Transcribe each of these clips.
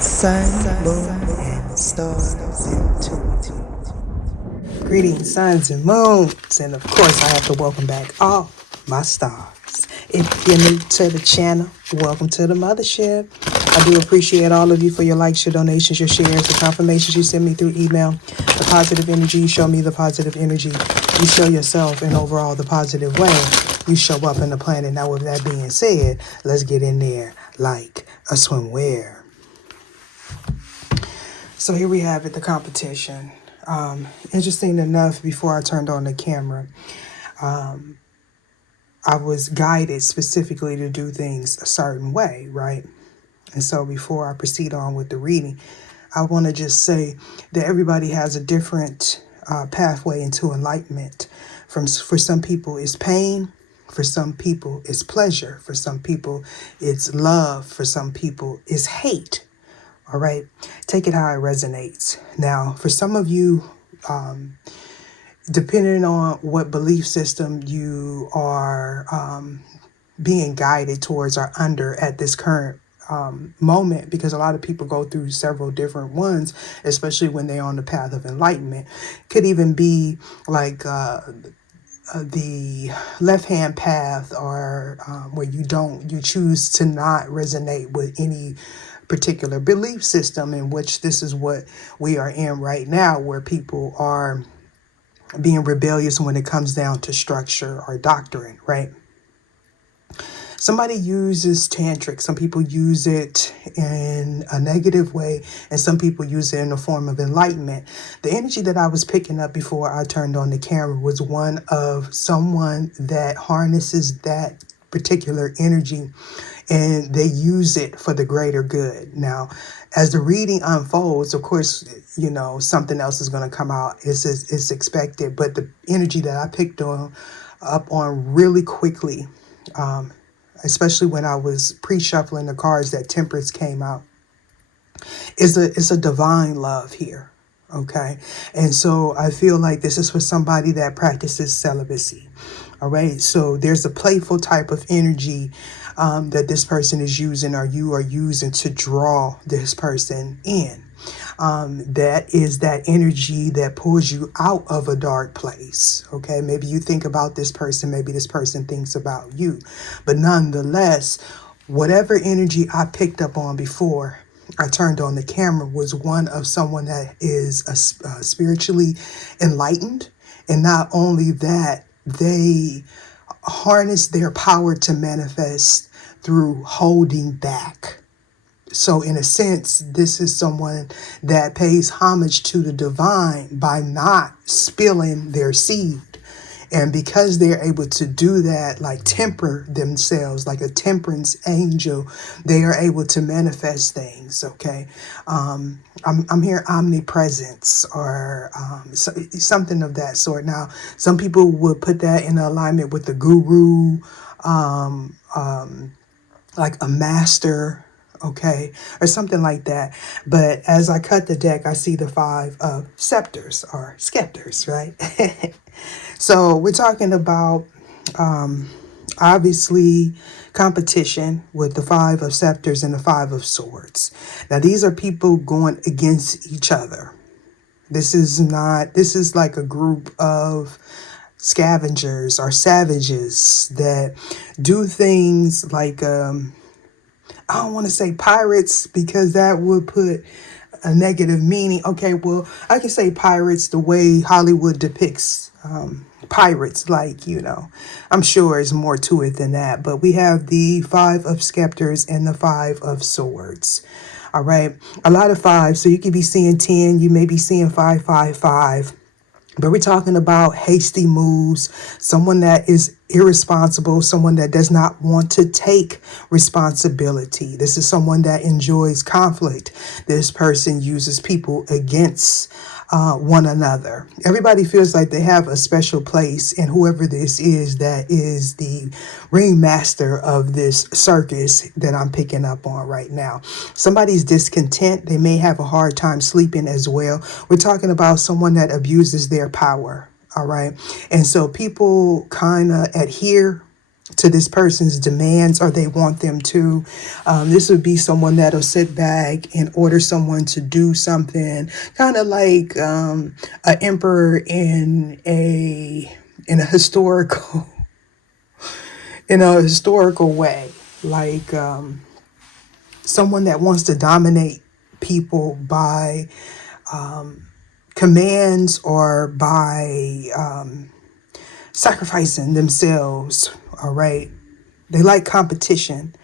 Sun, moon, and stars intuitive. Greetings, suns and moons, and of course I have to welcome back all my stars. If you're new to the channel, welcome to the mothership. I do appreciate all of you for your likes, your donations, your shares, the confirmations you send me through email, the positive energy you show me, the positive energy you show yourself, and overall the positive way you show up in the planet. Now with that being said, let's get in there like a swimwear. So here we have it, the competition. Interesting enough, before I turned on the camera, I was guided specifically to do things a certain way, right? And so before I proceed on with the reading, I want to just say that everybody has a different pathway into enlightenment. For some people, it's pain. For some people, it's pleasure. For some people, it's love. For some people, it's hate. All right, take it how it resonates. Now, for some of you, depending on what belief system you are being guided towards or under at this current moment, because a lot of people go through several different ones, especially when they're on the path of enlightenment. Could even be like the left-hand path, or where you choose to not resonate with any particular belief system, in which this is what we are in right now, where people are being rebellious when it comes down to structure or doctrine, right? Somebody uses tantric. Some people use it in a negative way, and some people use it in a form of enlightenment. The energy that I was picking up before I turned on the camera was one of someone that harnesses that particular energy, and they use it for the greater good. Now, as the reading unfolds, of course, something else is going to come out. It's expected, but the energy that I picked up on really quickly, especially when I was pre-shuffling the cards, that Temperance came out, is a divine love here. Okay. And so I feel like this is for somebody that practices celibacy. All right. So there's a playful type of energy that this person is using, or you are using, to draw this person in. That is that energy that pulls you out of a dark place. Okay. Maybe you think about this person. Maybe this person thinks about you. But nonetheless, whatever energy I picked up on before I turned on the camera was one of someone that is spiritually enlightened. And not only that, they harness their power to manifest through holding back. So in a sense, this is someone that pays homage to the divine by not spilling their seed. And because they're able to do that, like temper themselves, like a temperance angel, they are able to manifest things. Okay. I'm here omnipresence, or something of that sort. Now, some people would put that in alignment with the guru, like a master, okay, or something like that. But as I cut the deck, I see the 5 of scepters, or scepters, right? So we're talking about, obviously, competition with the 5 of scepters and the 5 of swords. Now, these are people going against each other. This is like a group of scavengers or savages that do things like, I don't want to say pirates, because that would put a negative meaning. Okay, well, I can say pirates the way Hollywood depicts pirates, like, I'm sure there's more to it than that. But we have the 5 of scepters and the 5 of swords. All right, a lot of 5. So you could be seeing 10, you may be seeing 5, 5, 5. But we're talking about hasty moves, someone that is irresponsible, someone that does not want to take responsibility. This is someone that enjoys conflict. This person uses people against one another. Everybody feels like they have a special place, and whoever this is, that is the ringmaster of this circus that I'm picking up on right now. Somebody's discontent. They may have a hard time sleeping as well. We're talking about someone that abuses their power. All right. And so people kind of adhere to this person's demands, or they want them to. This would be someone that'll sit back and order someone to do something, kind of like an emperor in a historical way, like someone that wants to dominate people by commands or by sacrificing themselves. All right. They like competition.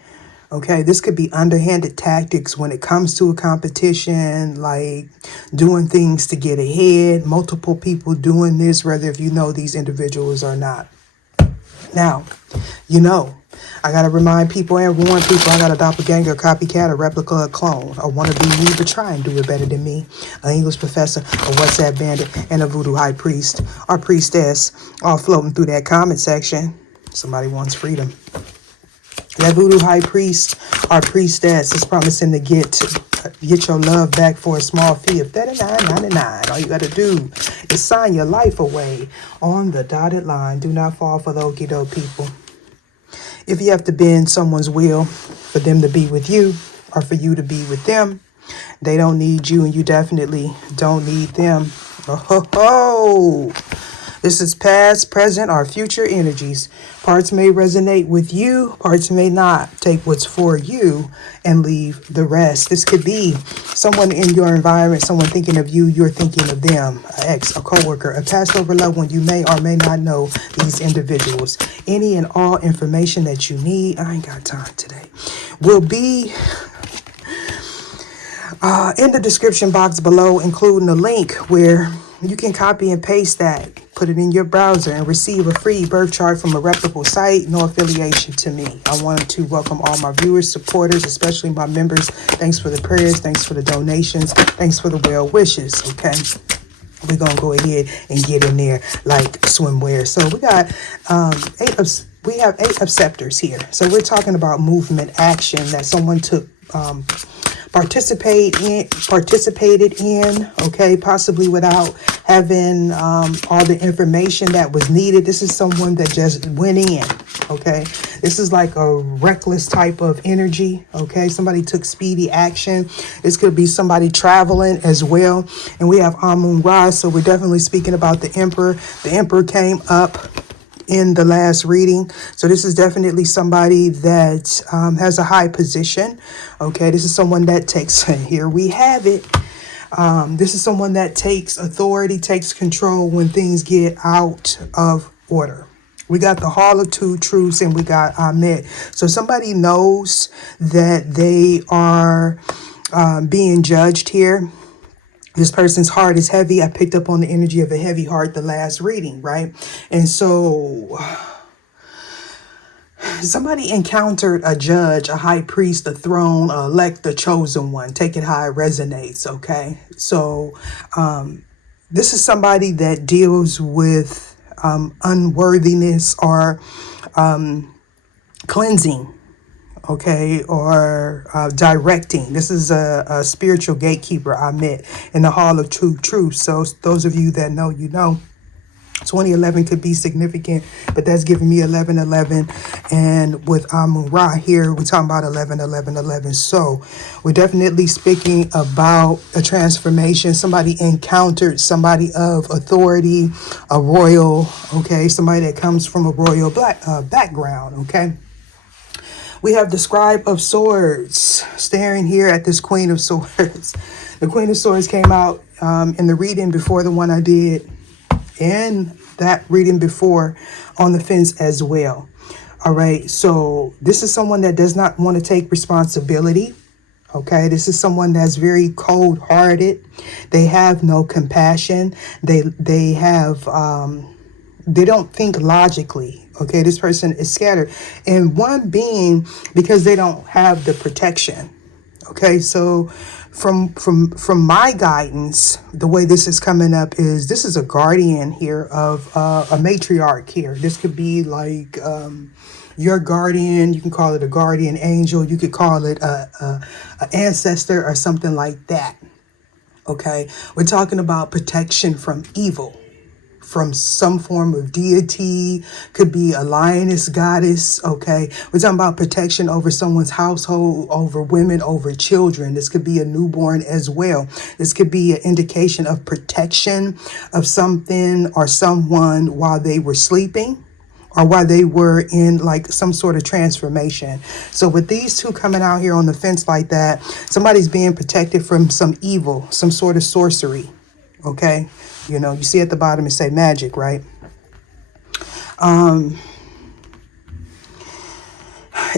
Okay. This could be underhanded tactics when it comes to a competition, like doing things to get ahead, multiple people doing this, whether if you know these individuals or not. Now, I got to remind people and warn people, I got a doppelganger, a copycat, a replica, a clone. I want to be me, but try and do it better than me. An English professor, a WhatsApp bandit, and a voodoo high priest or priestess all floating through that comment section. Somebody wants freedom. That voodoo high priest or priestess is promising to get your love back for a small fee of $39.99. All you got to do is sign your life away on the dotted line. Do not fall for the okie doke people. If you have to bend someone's will for them to be with you or for you to be with them, they don't need you and you definitely don't need them. Oh. This is past, present, or future energies. Parts may resonate with you, parts may not. Take what's for you and leave the rest. This could be someone in your environment, someone thinking of you, you're thinking of them, an ex, a coworker, a past over loved one. You may or may not know these individuals. Any and all information that you need, I ain't got time today, will be in the description box below, including a link where you can copy and paste that, put it in your browser, and receive a free birth chart from a reputable site. No affiliation to me. I wanted to welcome all my viewers, supporters, especially my members. Thanks for the prayers. Thanks for the donations. Thanks for the well wishes. Okay. We're going to go ahead and get in there like swimwear. So we got we have 8 of scepters here. So we're talking about movement, action that someone took participated in, okay, possibly without having all the information that was needed. This is someone that just went in, okay. This is like a reckless type of energy, okay. Somebody took speedy action. This could be somebody traveling as well. And we have Amun-Ra, so we're definitely speaking about the Emperor. The Emperor came up in the last reading. So this is definitely somebody that has a high position. Okay, this is someone that takes, here we have it. This is someone that takes authority, takes control when things get out of order. We got the Hall of Two Truths and we got Ahmed. So somebody knows that they are being judged here. This person's heart is heavy. I picked up on the energy of a heavy heart the last reading, right? And so somebody encountered a judge, a high priest, a throne, a elect, the chosen one. Take it how it resonates, okay? So this is somebody that deals with unworthiness or cleansing, okay, or directing. This is a spiritual gatekeeper I met in the Hall of Truth. So those of you that know, you know. 2011 could be significant, but that's giving me 1111. And with Amun-Ra here, we're talking about 111111. So we're definitely speaking about a transformation. Somebody encountered somebody of authority, a royal, okay, somebody that comes from a royal background, okay. We have the Scribe of Swords staring here at this Queen of Swords. The Queen of Swords came out in the reading before the one I did, and that reading before on the fence as well. All right. So this is someone that does not want to take responsibility. Okay. This is someone that's very cold hearted. They have no compassion. They don't think logically. Okay. This person is scattered. And one being because they don't have the protection. Okay. So from my guidance, the way this is coming up is this is a guardian here of a matriarch here. This could be like your guardian. You can call it a guardian angel. You could call it a ancestor or something like that. Okay. We're talking about protection from evil, from some form of deity, could be a lioness goddess, okay? We're talking about protection over someone's household, over women, over children. This could be a newborn as well. This could be an indication of protection of something or someone while they were sleeping, or while they were in like some sort of transformation. So with these two coming out here on the fence like that, somebody's being protected from some evil, some sort of sorcery, okay? You know, you see at the bottom it say magic, right?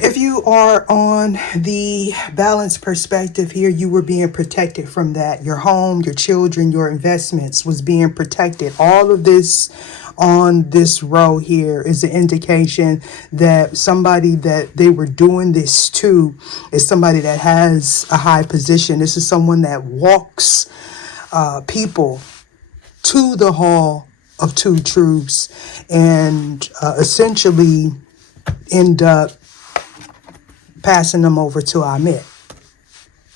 If you are on the balanced perspective here, you were being protected from that. Your home, your children, your investments was being protected. All of this on this row here is an indication that somebody that they were doing this to is somebody that has a high position. This is someone that walks people to the hall of two truths and essentially end up passing them over to Amit.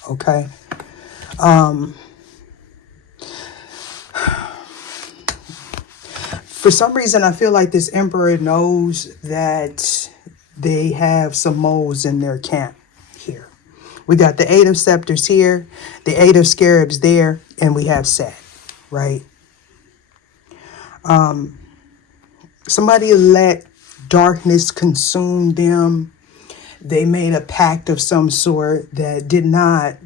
Okay. For some reason, I feel like this emperor knows that they have some moles in their camp here. We got the 8 of scepters here, the 8 of scarabs there, and we have Set, right? Somebody let darkness consume them. They made a pact of some sort that did not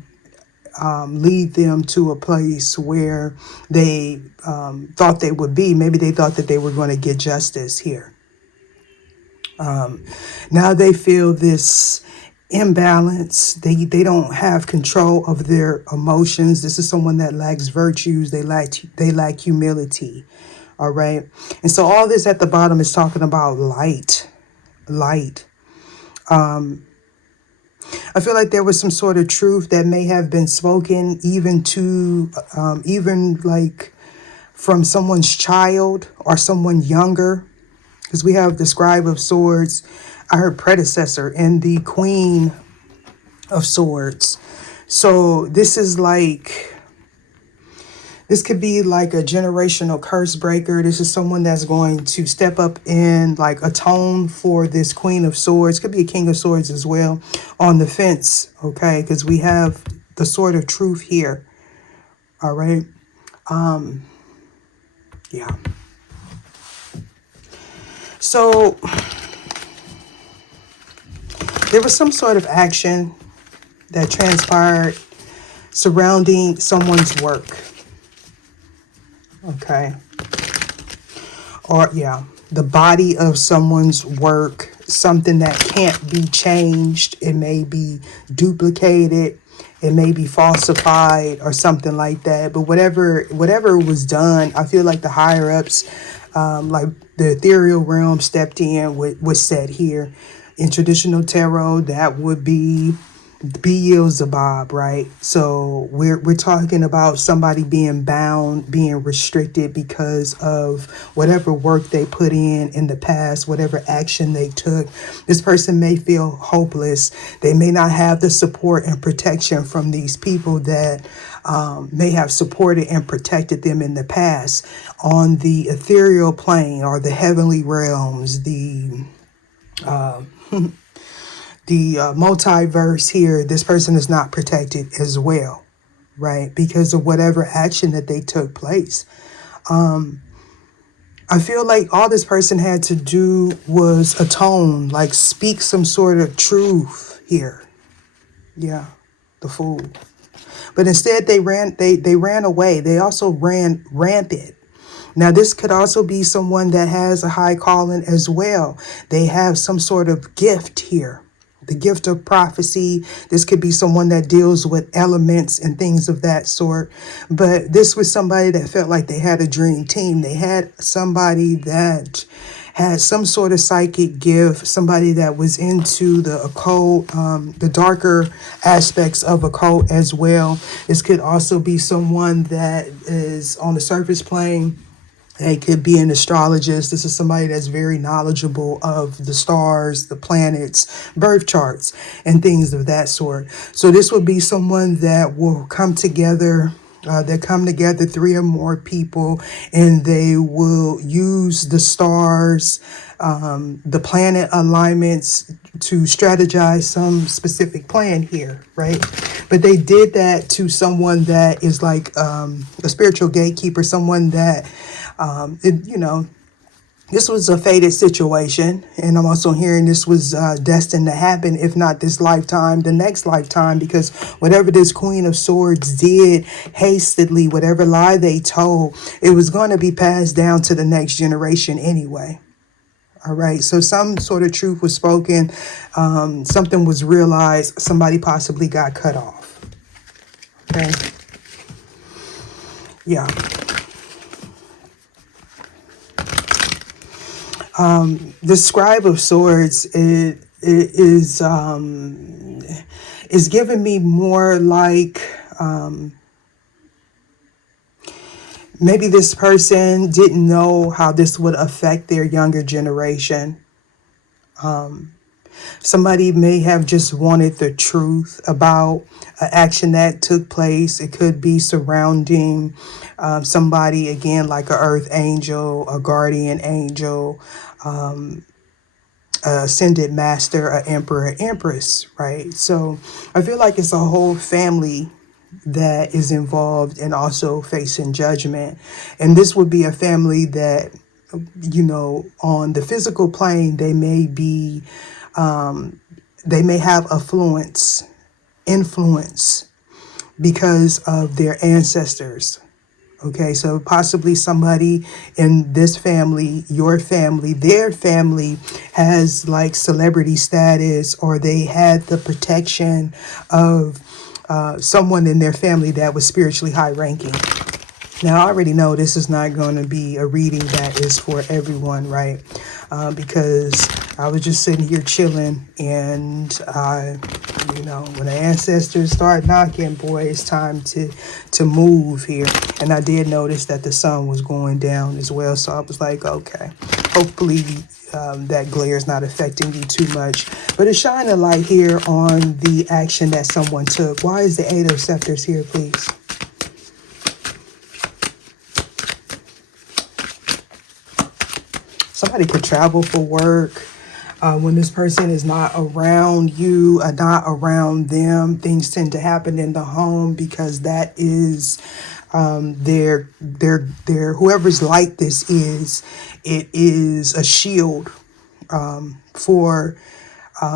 lead them to a place where they thought they would be. Maybe they thought that they were going to get justice here. Now they feel this imbalance. They don't have control of their emotions. This is someone that lacks virtues. They lack humility. All right. And so all this at the bottom is talking about light. I feel like there was some sort of truth that may have been spoken even to, even like from someone's child or someone younger, because we have the Scribe of Swords. I heard predecessor and the Queen of Swords. So this is like, this could be like a generational curse breaker. This is someone that's going to step up and like atone for this Queen of Swords. Could be a King of Swords as well on the fence, okay? Because we have the Sword of Truth here, all right? Yeah. So there was some sort of action that transpired surrounding someone's work. Okay. Or yeah, the body of someone's work, something that can't be changed. It may be duplicated. It may be falsified or something like that. But whatever was done, I feel like the higher ups, like the ethereal realm stepped in, was said here. In traditional tarot, that would be Beelzebub, right? So we're talking about somebody being bound, being restricted because of whatever work they put in the past, whatever action they took. This person may feel hopeless. They may not have the support and protection from these people that may have supported and protected them in the past on the ethereal plane or the heavenly realms, the multiverse here. This person is not protected as well, right? Because of whatever action that they took place. I feel like all this person had to do was atone, like speak some sort of truth here. Yeah, the Fool. But instead they ran away. They also ran rampant. Now, this could also be someone that has a high calling as well. They have some sort of gift here. The gift of prophecy. This could be someone that deals with elements and things of that sort. But this was somebody that felt like they had a dream team. They had somebody that had some sort of psychic gift, somebody that was into the occult, the darker aspects of occult as well. This could also be someone that is on the surface plane. They could be an astrologist. This is somebody that's very knowledgeable of the stars, the planets, birth charts, and things of that sort. So this would be someone that will come together They come together, three or more people, and they will use the stars, the planet alignments to strategize some specific plan here, right? But they did that to someone that is like a spiritual gatekeeper, someone that, this was a fated situation, and I'm also hearing this was destined to happen, if not this lifetime, the next lifetime, because whatever this Queen of Swords did hastily, whatever lie they told, it was going to be passed down to the next generation anyway. All right, so some sort of truth was spoken, something was realized, somebody possibly got cut off. Okay, yeah. The Scribe of Swords is giving me more like maybe this person didn't know how this would affect their younger generation. Somebody may have just wanted the truth about an action that took place. It could be surrounding somebody, again, like an earth angel, a guardian angel, ascended master, an emperor, empress, right? So I feel like it's a whole family that is involved and also facing judgment. And this would be a family that, on the physical plane, they may be, they may have influence because of their ancestors. Okay, so possibly somebody in this family, your family, their family has like celebrity status, or they had the protection of someone in their family that was spiritually high ranking. Now, I already know this is not going to be a reading that is for everyone, right? Because I was just sitting here chilling, and when the ancestors start knocking, boy, it's time to move here. And I did notice that the sun was going down as well, so I was like, okay, hopefully that glare is not affecting you too much. But it's shining a light here on the action that someone took. Why is the Eight of Scepters here, please? Somebody could travel for work. When this person is not around you, not around them, things tend to happen in the home, because that is their whoever's light this is. It is a shield for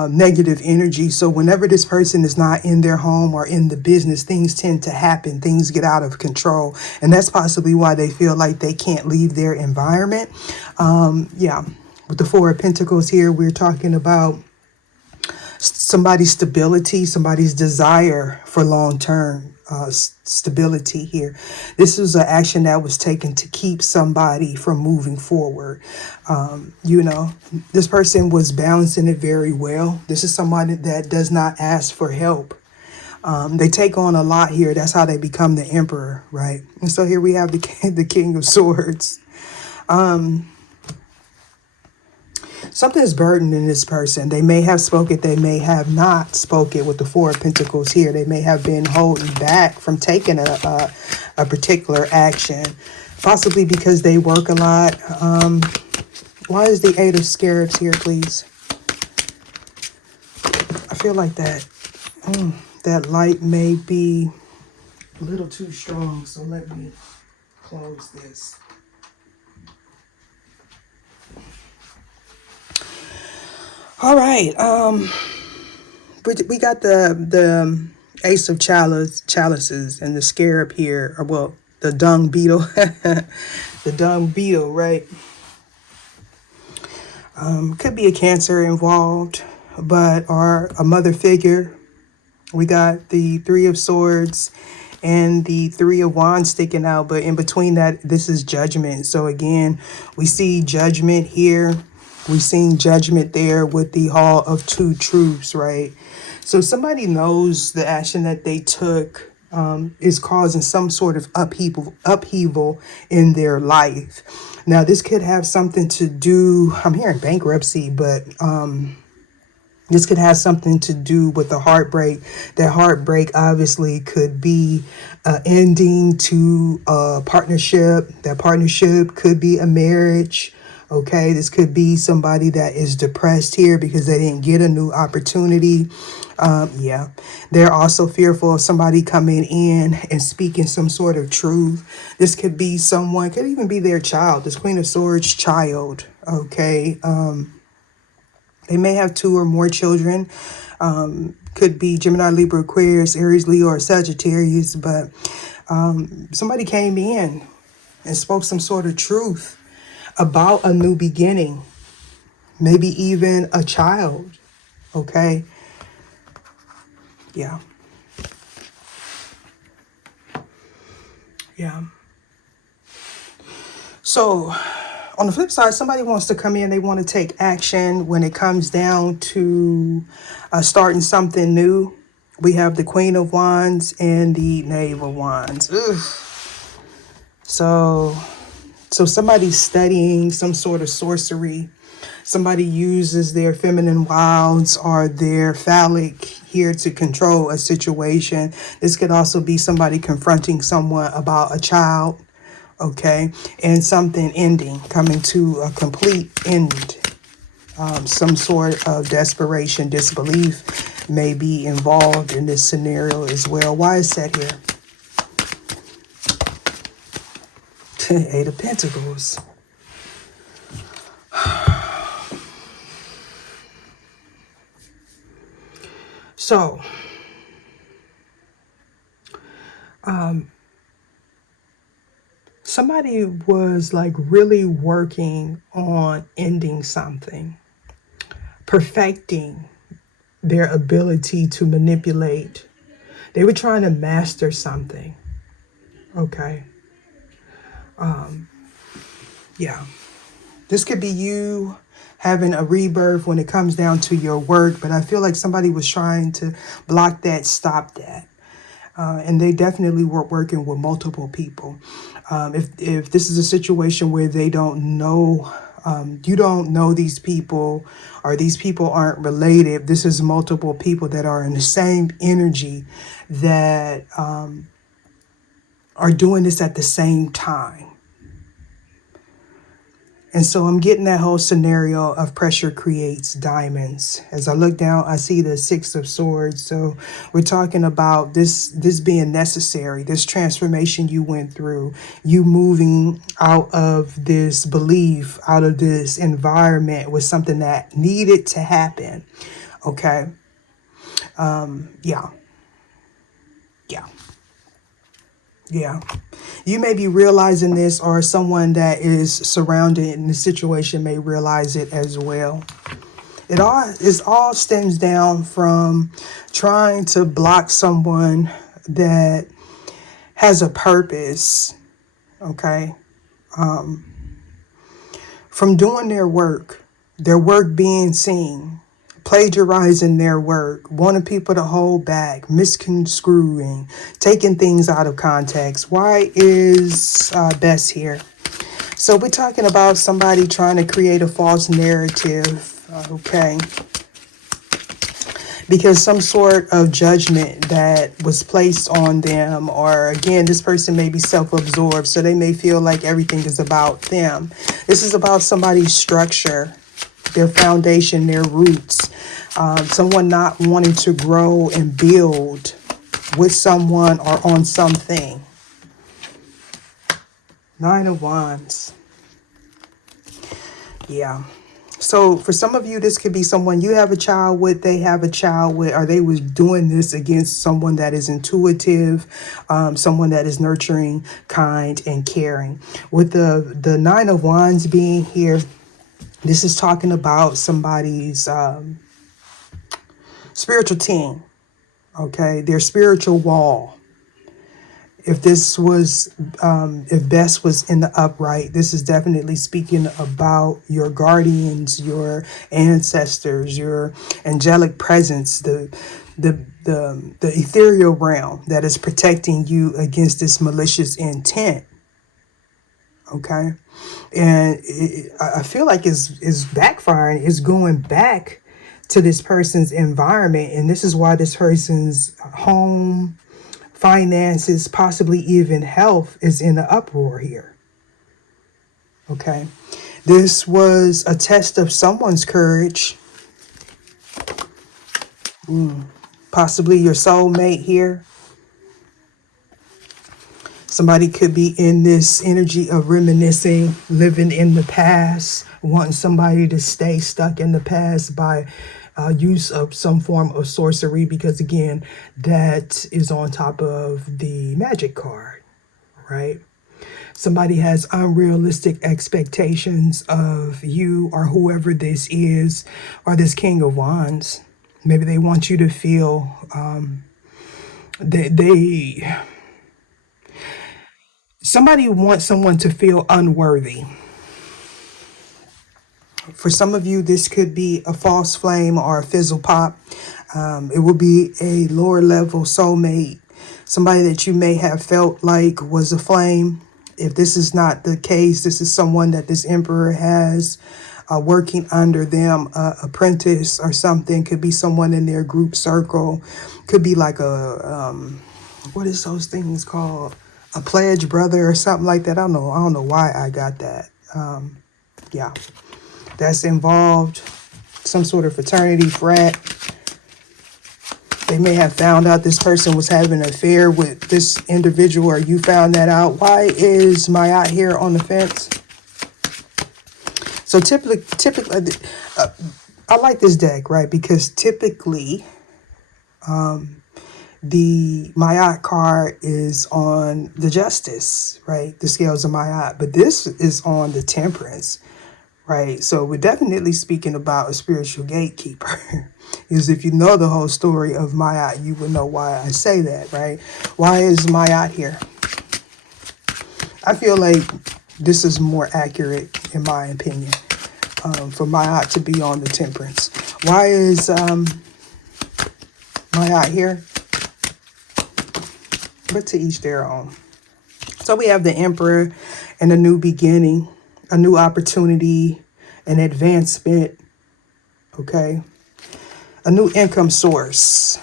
negative energy. So whenever this person is not in their home or in the business, things tend to happen. Things get out of control. And that's possibly why they feel like they can't leave their environment. With the Four of Pentacles here, we're talking about somebody's stability, somebody's desire for long-term stability here. This is an action that was taken to keep somebody from moving forward. This person was balancing it very well. This is somebody that does not ask for help. They take on a lot here. That's how they become the emperor, right? And so here we have the King of Swords. Something is burdened in this person. They may have spoken, they may have not spoken with the Four of Pentacles here. They may have been holding back from taking a particular action, possibly because they work a lot. Why is the Eight of Scarabs here, please? I feel like that light may be a little too strong, so let me close this. All right, we got the Ace of Chalices and the Scarab here, or well, the dung beetle, the dung beetle, right? Could be a Cancer involved, or a mother figure. We got the Three of Swords and the Three of Wands sticking out, but in between that, this is Judgment. So again, we see Judgment here. We've seen Judgment there with the Hall of Two Truths, right? So somebody knows the action that they took is causing some sort of upheaval in their life. Now, this could have something to do, I'm hearing bankruptcy, but This could have something to do with the heartbreak. That heartbreak obviously could be an ending to a partnership. That partnership could be a marriage. Okay, this could be somebody that is depressed here because they didn't get a new opportunity. Yeah, they're also fearful of somebody coming in and speaking some sort of truth. This could be someone, could even be their child, this Queen of Swords child. Okay, they may have 2 or more children. Could be Gemini, Libra, Aquarius, Aries, Leo, or Sagittarius. But somebody came in and spoke some sort of truth about a new beginning. Maybe even a child. Okay. Yeah. Yeah. So on the flip side, somebody wants to come in, they want to take action when it comes down to starting something new. We have the Queen of Wands and the Knave of Wands. Ugh. So somebody's studying some sort of sorcery. Somebody uses their feminine wiles or their phallic here to control a situation. This could also be somebody confronting someone about a child. Okay, and something ending, coming to a complete end. Some sort of desperation, disbelief may be involved in this scenario as well. Why is that here? 8 of Pentacles. So, somebody was like really working on ending something, perfecting their ability to manipulate. They were trying to master something. Okay. Yeah. This could be you having a rebirth when it comes down to your work, but I feel like somebody was trying to block that, stop that. And they definitely were working with multiple people. If this is a situation where they don't know, you don't know these people, or these people aren't related, this is multiple people that are in the same energy that are doing this at the same time. And so I'm getting that whole scenario of pressure creates diamonds. As I look down, I see the 6 of Swords. So we're talking about this being necessary, this transformation you went through, you moving out of this belief, out of this environment was something that needed to happen. Okay. Yeah. Yeah. Yeah. You may be realizing this, or someone that is surrounded in the situation may realize it as well. It all stems down from trying to block someone that has a purpose, okay? From doing their work being seen, plagiarizing their work, wanting people to hold back, misconstruing, taking things out of context. Why is Bess here? So we're talking about somebody trying to create a false narrative, okay? Because some sort of judgment that was placed on them, or again, this person may be self-absorbed, so they may feel like everything is about them. This is about somebody's structure, their foundation, their roots. Someone not wanting to grow and build with someone or on something. 9 of Wands. Yeah. So for some of you, this could be someone you have a child with, they have a child with, or they was doing this against someone that is intuitive, someone that is nurturing, kind, and caring. With the 9 of Wands being here, this is talking about somebody's spiritual team, okay? Their spiritual wall. If this was, if Bess was in the upright, this is definitely speaking about your guardians, your ancestors, your angelic presence, the ethereal realm that is protecting you against this malicious intent. Okay, and I feel like it's backfiring. It's going back to this person's environment. And this is why this person's home, finances, possibly even health is in the uproar here. Okay. This was a test of someone's courage. Possibly your soulmate here. Somebody could be in this energy of reminiscing, living in the past, wanting somebody to stay stuck in the past by use of some form of sorcery, because again, that is on top of the magic card, right? Somebody has unrealistic expectations of you or whoever this is, or this King of Wands. Maybe they want you to feel somebody wants someone to feel unworthy. For some of you, this could be a false flame or a fizzle pop. It will be a lower level soulmate, somebody that you may have felt like was a flame. If this is not the case, this is someone that this Emperor has working under them, apprentice or something. Could be someone in their group circle. Could be like a, what is those things called? A pledge brother or something like that. I don't know why I got that. Yeah, that's involved. Some sort of fraternity, frat. They may have found out this person was having an affair with this individual, or you found that out. Why is Mayat here on the fence? So typically, I like this deck, right? Because typically, the Mayat card is on the Justice, right? The scales of Mayat. But this is on the Temperance, right? So we're definitely speaking about a spiritual gatekeeper. Because if you know the whole story of Mayat, you would know why I say that, right? Why is Mayat here? I feel like this is more accurate, in my opinion, for Mayat to be on the Temperance. Why is Mayat here? But to each their own. So we have the Emperor and a new beginning, a new opportunity, an advancement, okay? A new income source.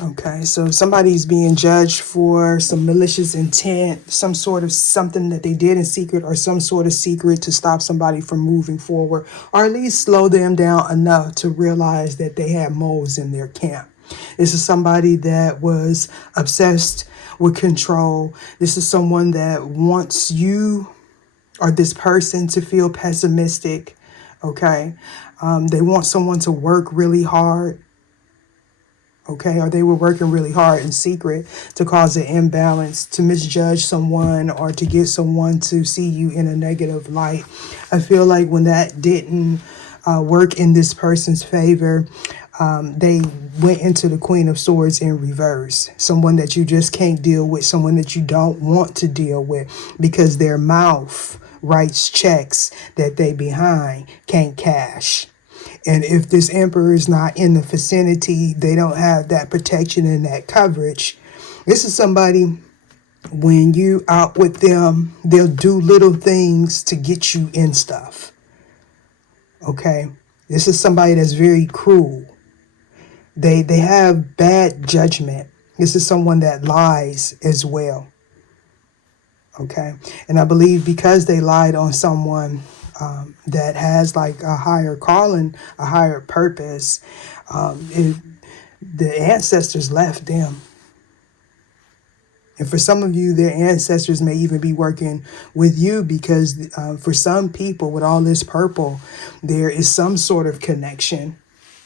Okay, so somebody's being judged for some malicious intent, some sort of something that they did in secret, or some sort of secret to stop somebody from moving forward, or at least slow them down enough to realize that they had moles in their camp. This is somebody that was obsessed with control. This is someone that wants you or this person to feel pessimistic, okay? They want someone to work really hard, okay? Or they were working really hard in secret to cause an imbalance, to misjudge someone, or to get someone to see you in a negative light. I feel like when that didn't work in this person's favor, they went into the Queen of Swords in reverse. Someone that you just can't deal with, someone that you don't want to deal with, because their mouth writes checks that they behind can't cash. And if this Emperor is not in the vicinity, they don't have that protection and that coverage. This is somebody, when you out with them, they'll do little things to get you in stuff. Okay? This is somebody that's very cruel. They have bad judgment. This is someone that lies as well. Okay? And I believe because they lied on someone that has like a higher calling, a higher purpose, the ancestors left them. And for some of you, their ancestors may even be working with you, because for some people with all this purple, there is some sort of connection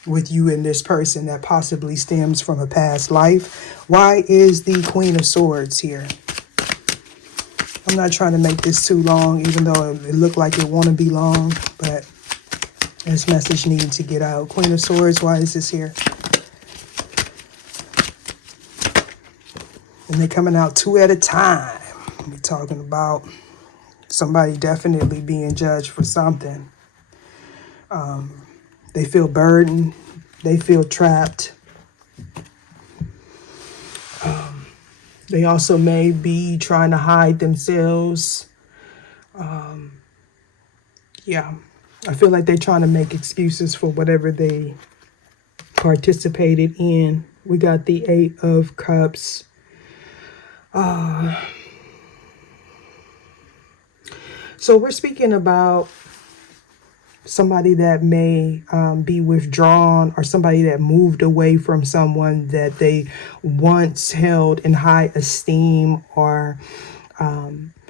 with you and this person that possibly stems from a past life. Why is the Queen of Swords here? I'm not trying to make this too long, even though it looked like it want to be long, but this message needs to get out. Queen of Swords, why is this here? And they're coming out two at a time. We're talking about somebody definitely being judged for something. They feel burdened. They feel trapped. They also may be trying to hide themselves. Yeah. I feel like they're trying to make excuses for whatever they participated in. We got the Eight of Cups. So we're speaking about somebody that may be withdrawn, or somebody that moved away from someone that they once held in high esteem, or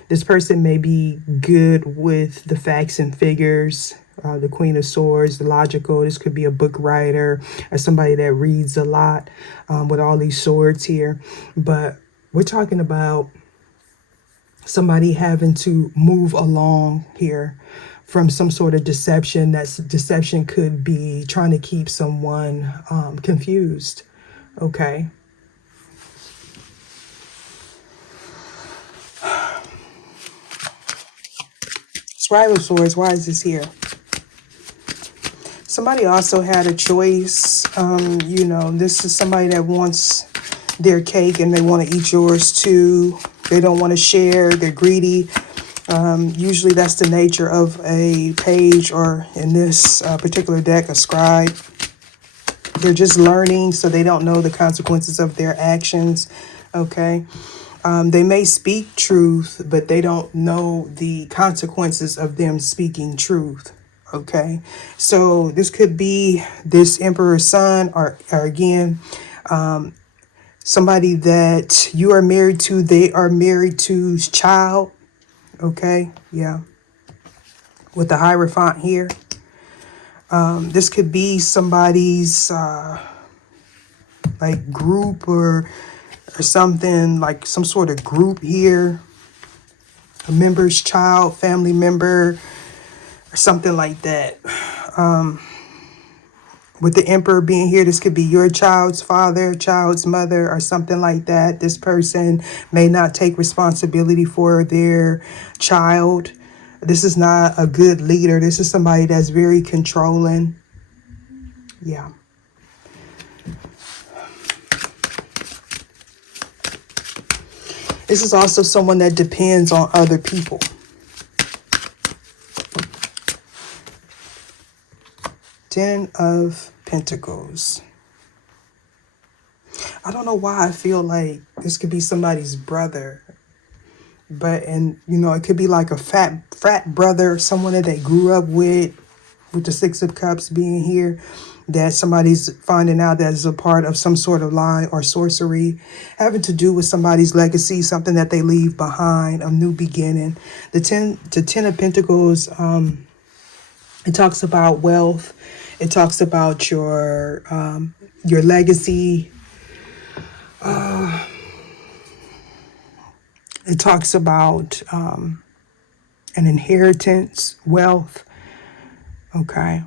this person may be good with the facts and figures. The Queen of Swords, the logical. This could be a book writer or somebody that reads a lot with all these swords here. But we're talking about somebody having to move along here from some sort of deception. That deception could be trying to keep someone confused. Okay. Rival of Swords, why is this here? Somebody also had a choice. You know, this is somebody that wants their cake and they want to eat yours too. They don't want to share. They're greedy. Usually that's the nature of a page, or in this particular deck, a scribe. They're just learning, so they don't know the consequences of their actions. Okay. They may speak truth, but they don't know the consequences of them speaking truth. Okay. So this could be this Emperor's son, or again, somebody that you are married to, they are married to's child. Okay. Yeah. With the Hierophant here. This could be somebody's like group, or something, like some sort of group here. A member's child, family member, or something like that. With the Emperor being here, this could be your child's father, child's mother, or something like that. This person may not take responsibility for their child. This is not a good leader. This is somebody that's very controlling. Yeah. This is also someone that depends on other people. Ten of Pentacles. I don't know why I feel like this could be somebody's brother. But, and you know, it could be like a frat brother, someone that they grew up with the Six of Cups being here, that somebody's finding out that is a part of some sort of lie or sorcery, having to do with somebody's legacy, something that they leave behind, a new beginning. The Ten of Pentacles, it talks about wealth. It talks about your legacy. It talks about an inheritance, wealth. Okay.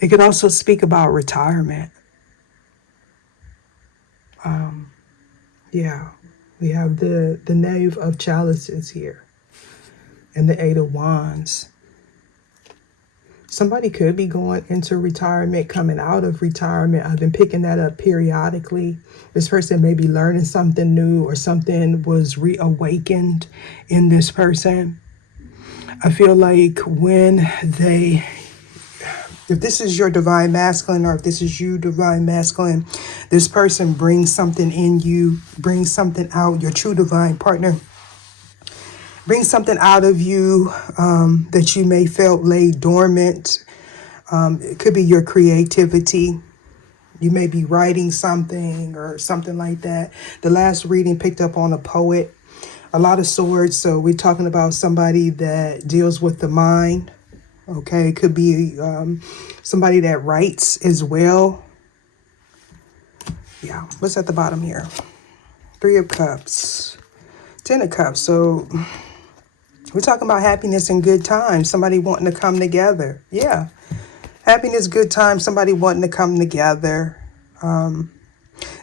It could also speak about retirement. Yeah. We have the Knave of Chalices here and the Eight of Wands. Somebody could be going into retirement, coming out of retirement. I've been picking that up periodically. This person may be learning something new, or something was reawakened in this person. I feel like when they, if this is your divine masculine, or if this is you, divine masculine, this person brings something in you, brings something out, your true divine partner. Bring something out of you that you may felt lay dormant. It could be your creativity. You may be writing something or something like that. The last reading picked up on a poet. A lot of swords. So we're talking about somebody that deals with the mind. Okay. It could be somebody that writes as well. Yeah. What's at the bottom here? Three of Cups. Ten of Cups. So we're talking about happiness and good times. Somebody wanting to come together. Yeah. Happiness, good times, somebody wanting to come together.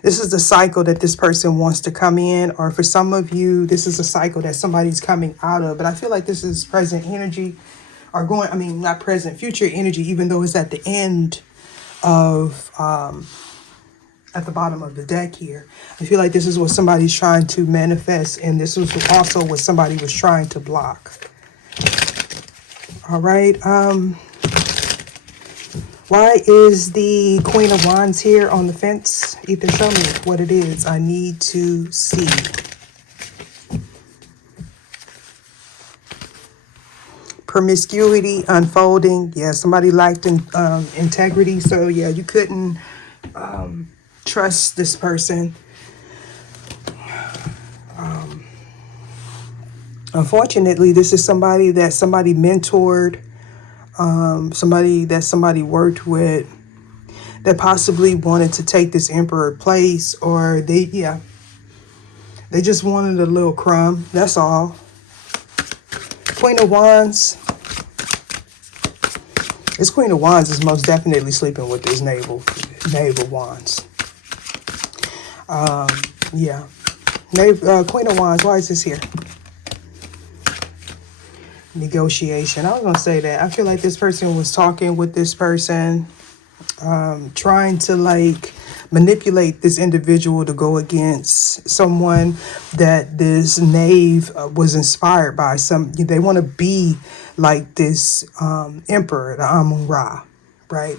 This is the cycle that this person wants to come in. Or for some of you, this is a cycle that somebody's coming out of. But I feel like this is present energy. Or going, I mean, not present, future energy, even though it's at the end of, at the bottom of the deck here. I feel like this is what somebody's trying to manifest, and this was also what somebody was trying to block. All right. Why is the Queen of Wands here on the fence? Ether, show me what it is I need to see. Promiscuity, unfolding. Yeah, somebody lacked integrity. So yeah, you couldn't trust this person. Unfortunately, this is somebody that somebody mentored, somebody that somebody worked with, that possibly wanted to take this emperor place, or they just wanted a little crumb. That's all. Queen of Wands. This Queen of Wands is most definitely sleeping with this Knave of Wands. Yeah. Queen of Wands, why is this here? Negotiation. I was going to say that. I feel like this person was talking with this person, trying to like manipulate this individual to go against someone that this knave was inspired by. They want to be like this emperor, the Amun-Ra, right?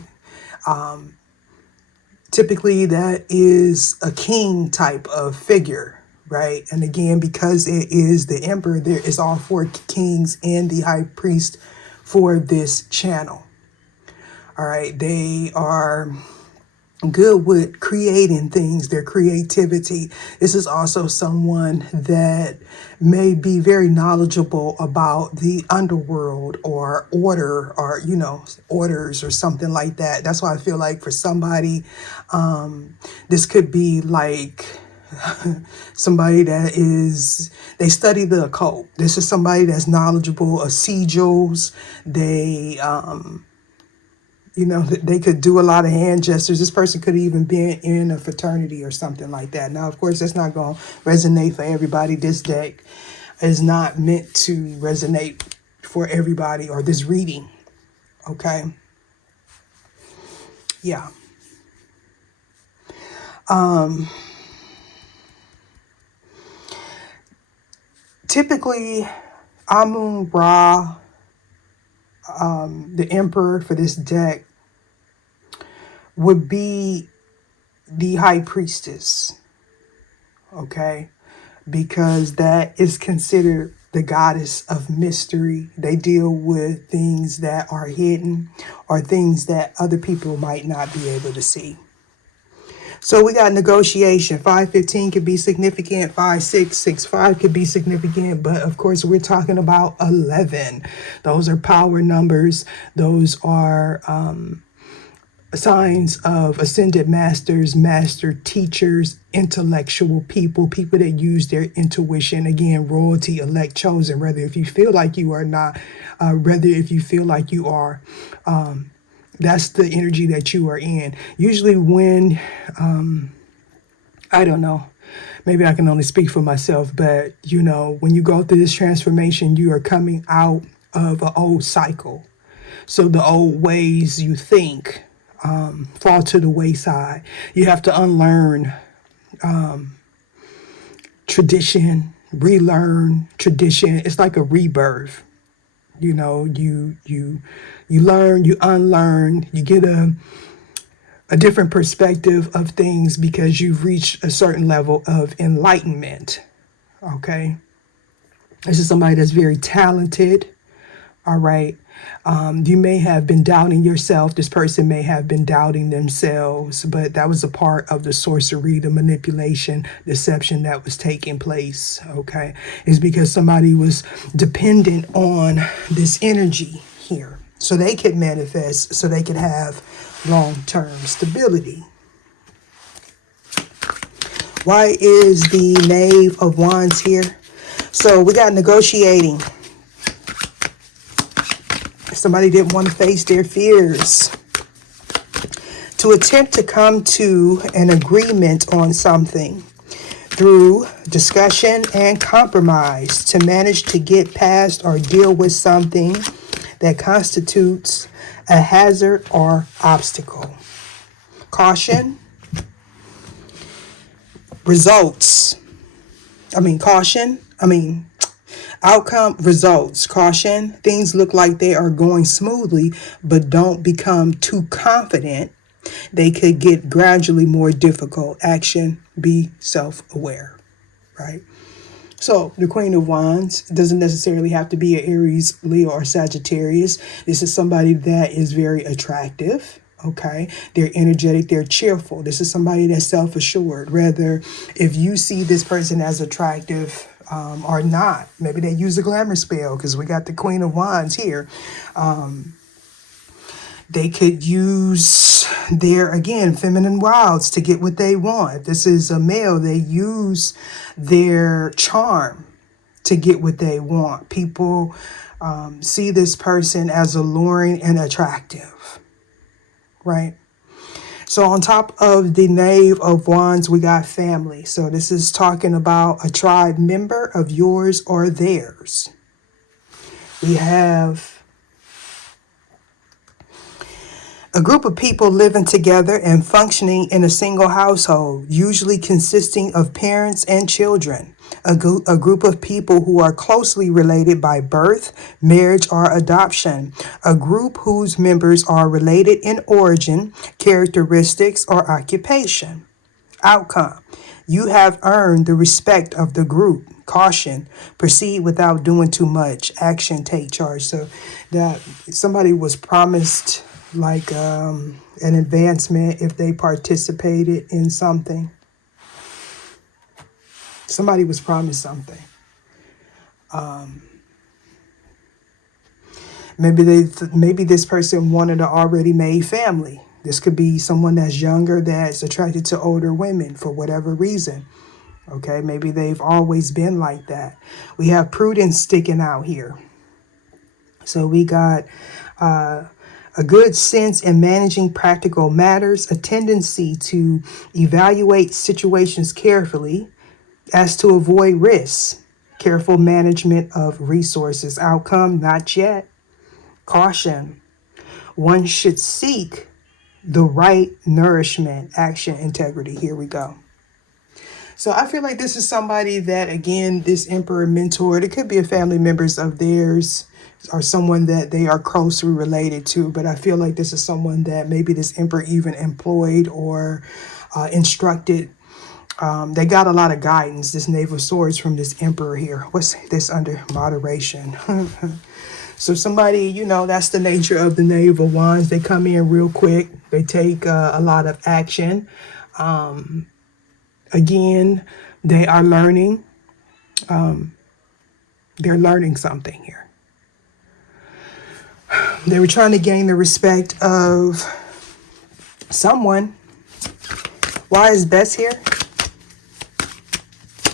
Typically that is a king type of figure, right? And again, because it is the emperor, there is all four kings and the high priest for this channel. All right, they are good with creating things, their creativity. This is also someone that may be very knowledgeable about the underworld or order, or, you know, orders or something like that. That's why I feel like for somebody, this could be like somebody that they study the occult. This is somebody that's knowledgeable of sigils. They, you know, they could do a lot of hand gestures. This person could even be in a fraternity or something like that. Now, of course, that's not going to resonate for everybody. This deck is not meant to resonate for everybody, or this reading. Okay. Yeah. Typically, Amun-Ra, the emperor for this deck, would be the high priestess, okay? Because that is considered the goddess of mystery. They deal with things that are hidden or things that other people might not be able to see. So we got negotiation. 515 could be significant. 5665 could be significant. But of course, we're talking about 11. Those are power numbers. Those are signs of ascended masters, master teachers, intellectual people, people that use their intuition. Again, royalty, elect, chosen, whether if you feel like you are not, whether if you feel like you are, that's the energy that you are in. Usually when, I don't know, maybe I can only speak for myself, but you know, when you go through this transformation, you are coming out of an old cycle. So the old ways you think, fall to the wayside. You have to unlearn tradition, relearn tradition. It's like a rebirth. You know, you learn, you unlearn, you get a different perspective of things because you've reached a certain level of enlightenment. Okay, this is somebody that's very talented. All right. You may have been doubting yourself. This person may have been doubting themselves, but that was a part of the sorcery, the manipulation, deception that was taking place. Okay. It's because somebody was dependent on this energy here so they could manifest, so they could have long-term stability. Why is the Knave of Wands here? So we got negotiating. Somebody didn't want to face their fears. To attempt to come to an agreement on something through discussion and compromise, to manage to get past or deal with something that constitutes a hazard or obstacle. Caution. Results. Caution. Outcome results. Caution. Things look like they are going smoothly, but don't become too confident. They could get gradually more difficult. Action. Be self-aware. Right? So the Queen of Wands doesn't necessarily have to be an Aries, Leo, or Sagittarius. This is somebody that is very attractive. Okay, they're energetic, they're cheerful. This is somebody that's self-assured. Whether if you see this person as attractive or not, maybe they use a glamour spell because we got the Queen of Wands here. They could use their, again, feminine wilds to get what they want. If this is a male, they use their charm to get what they want. People see this person as alluring and attractive, right? So on top of the Knave of Wands, we got family. So this is talking about a tribe member of yours or theirs. We have a group of people living together and functioning in a single household, usually consisting of parents and children. A group of people who are closely related by birth, marriage, or adoption. A group whose members are related in origin, characteristics, or occupation. Outcome. You have earned the respect of the group. Caution. Proceed without doing too much. Action. Take charge. So that somebody was promised like an advancement if they participated in something. Somebody was promised something. Maybe this person wanted an already made family. This could be someone that's younger that's attracted to older women for whatever reason. Okay, maybe they've always been like that. We have prudence sticking out here. So we got a good sense in managing practical matters, a tendency to evaluate situations carefully as to avoid risks, careful management of resources. Outcome, not yet. Caution. One should seek the right nourishment, action, integrity. Here we go. So I feel like this is somebody that, again, this Emperor mentored. It could be a family members of theirs or someone that they are closely related to. But I feel like this is someone that maybe this Emperor even employed or instructed. They got a lot of guidance, this Knave of Swords from this Emperor here. What's this under? Moderation. So somebody, you know, that's the nature of the Knave of Wands. They come in real quick. They take a lot of action. Again, they are learning. They're learning something here. They were trying to gain the respect of someone. Why is Bess here?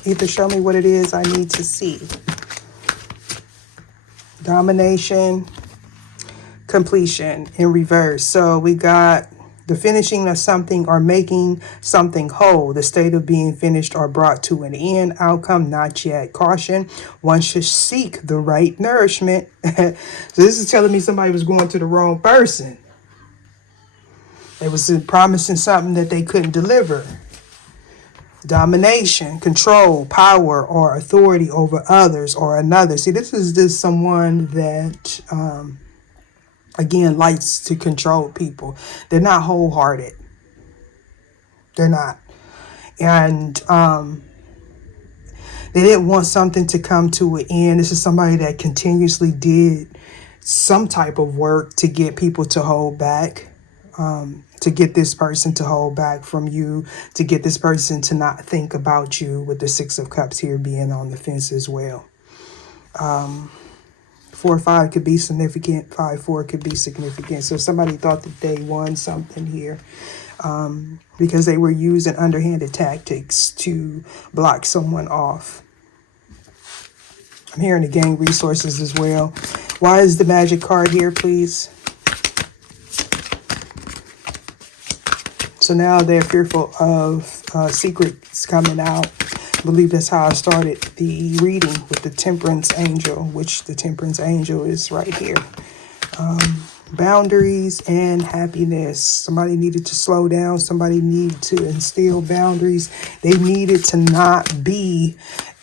Either show me what it is I need to see. Domination, completion in reverse. So we got the finishing of something or making something whole, the state of being finished or brought to an end. Outcome, not yet. Caution, one should seek the right nourishment. So this is telling me somebody was going to the wrong person. They was promising something that they couldn't deliver. Domination, control, power, or authority over others or another. See, this is just someone that, again, likes to control people. They're not wholehearted. They're not. And they didn't want something to come to an end. This is somebody that continuously did some type of work to get people to hold back. To get this person to hold back from you, to get this person to not think about you, with the Six of Cups here being on the fence as well. 4-5 could be significant. 5-4 could be significant. So somebody thought that they won something here because they were using underhanded tactics to block someone off. I'm hearing to gain resources as well. Why is the Magic card here, please? So now they're fearful of secrets coming out. I believe that's how I started the reading with the Temperance Angel, which the Temperance Angel is right here. Boundaries and happiness. Somebody needed to slow down. Somebody needed to instill boundaries. They needed to not be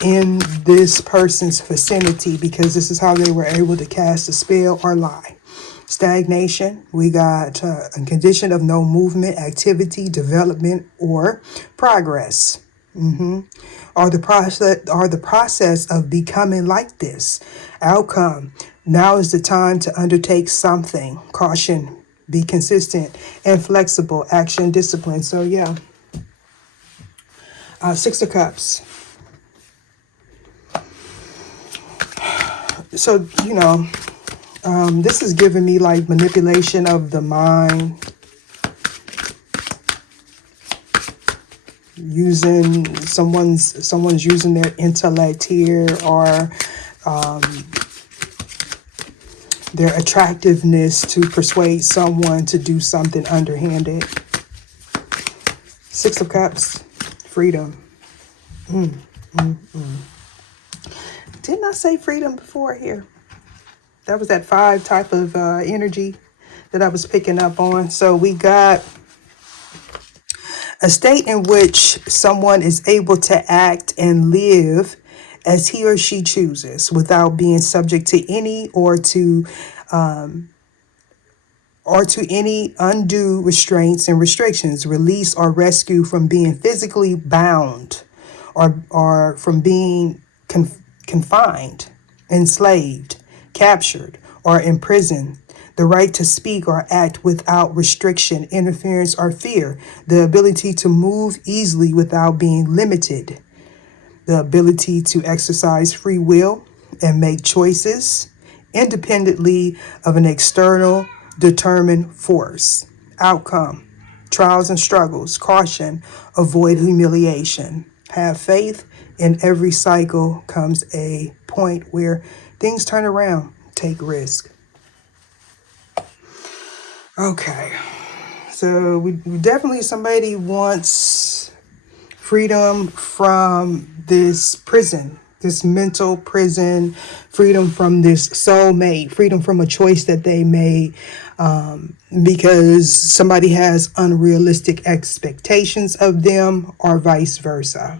in this person's vicinity, because this is how they were able to cast a spell or lie. Stagnation, we got a condition of no movement, activity, development, or progress. Or the process of becoming like this. Outcome, now is the time to undertake something. Caution, be consistent and flexible. Action, discipline. So yeah, Six of Cups. So, you know, this is giving me like manipulation of the mind, using someone's using their intellect here, or their attractiveness to persuade someone to do something underhanded. Six of Cups, freedom. Didn't I say freedom before here? That was that 5 type of energy that I was picking up on. So we got a state in which someone is able to act and live as he or she chooses without being subject to any or to any undue restraints and restrictions, release or rescue from being physically bound, or from being confined, enslaved, captured, or imprisoned. The right to speak or act without restriction, interference, or fear. The ability to move easily without being limited. The ability to exercise free will and make choices independently of an external determined force. Outcome, trials and struggles. Caution, avoid humiliation. Have faith. In every cycle comes a point where things turn around. Take risk. Okay, so we definitely, somebody wants freedom from this prison, this mental prison, freedom from this soulmate, freedom from a choice that they made, because somebody has unrealistic expectations of them, or vice versa.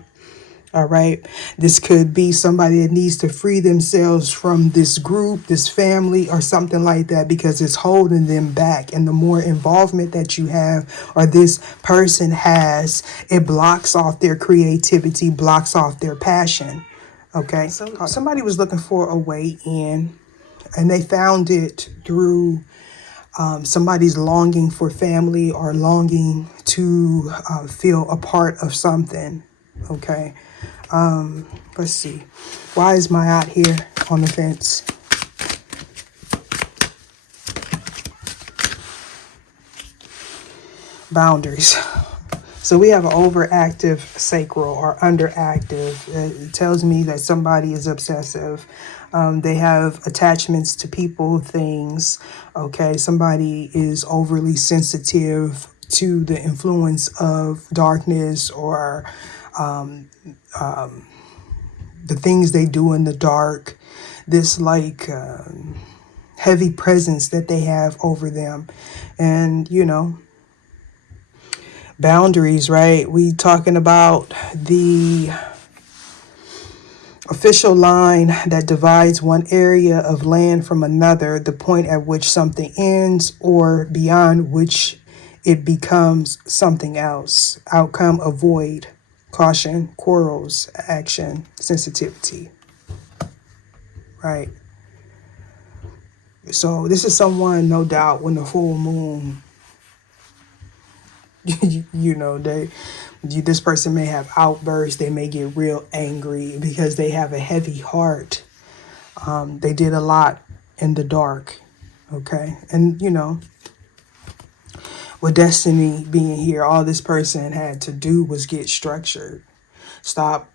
All right. This could be somebody that needs to free themselves from this group, this family, or something like that, because it's holding them back. And the more involvement that you have, or this person has, it blocks off their creativity, blocks off their passion. Okay. So somebody was looking for a way in, and they found it through somebody's longing for family, or longing to feel a part of something. Okay. Let's see. Why is my out here on the fence? Boundaries. So we have an overactive sacral, or underactive. It tells me that somebody is obsessive. They have attachments to people, things. Okay. Somebody is overly sensitive to the influence of darkness, or the things they do in the dark, this like heavy presence that they have over them. And, you know, boundaries, right? We talking about the official line that divides one area of land from another, the point at which something ends, or beyond which it becomes something else. Outcome, avoid. Caution, quarrels, action, sensitivity. Right. So this is someone, no doubt, when the full moon, you know, this person may have outbursts. They may get real angry because they have a heavy heart. They did a lot in the dark. Okay. And, you know, with destiny being here, all this person had to do was get structured. Stop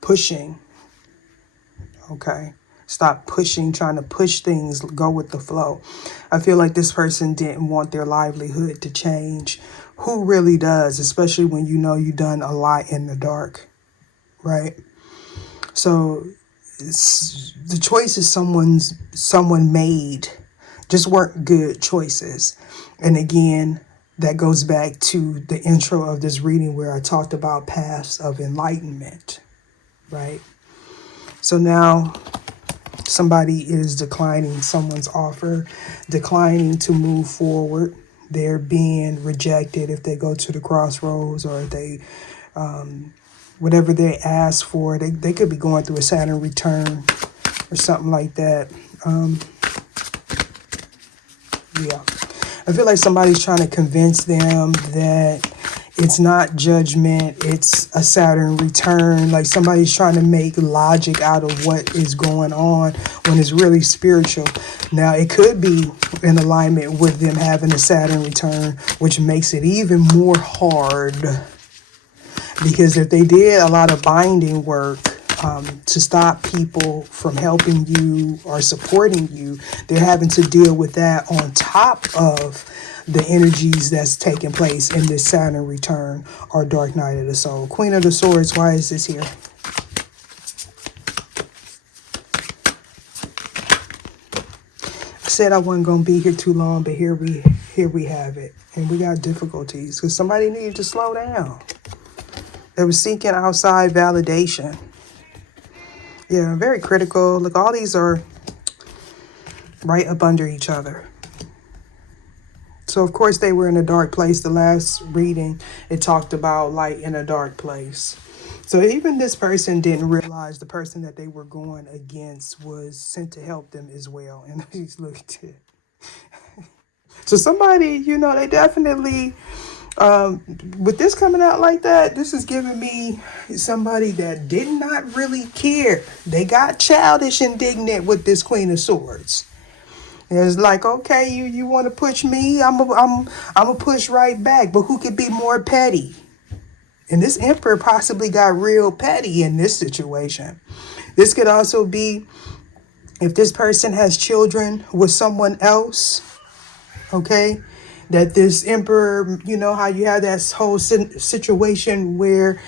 pushing. Okay. Stop pushing, trying to push things, go with the flow. I feel like this person didn't want their livelihood to change. Who really does, especially when you know you've done a lot in the dark, right? So the choices someone made just weren't good choices. And again, that goes back to the intro of this reading where I talked about paths of enlightenment, right? So now somebody is declining someone's offer, declining to move forward. They're being rejected if they go to the crossroads, or if they, whatever they ask for, they could be going through a Saturn return or something like that. Yeah. I feel like somebody's trying to convince them that it's not judgment, it's a Saturn return. Like somebody's trying to make logic out of what is going on when it's really spiritual. Now, it could be in alignment with them having a Saturn return, which makes it even more hard. Because if they did a lot of binding work to stop people from helping you or supporting you, they're having to deal with that on top of the energies that's taking place in this Saturn return or dark night of the soul. Queen of the Swords, why is this here? I said I wasn't going to be here too long, but here we have it. And we got difficulties because somebody needed to slow down. They were seeking outside validation. Yeah, very critical. Look, all these are right up under each other. So, of course, they were in a dark place. The last reading, it talked about light in a dark place. So even this person didn't realize the person that they were going against was sent to help them as well. And he's looked at it. So somebody, you know, they definitely, with this coming out like that, this is giving me somebody that did not really care. They got childish indignant with this Queen of Swords. It's like, okay, you want to push me? I'm a push right back. But who could be more petty? And this Emperor possibly got real petty in this situation. This could also be if this person has children with someone else, okay? That this Emperor, you know how you have that whole situation where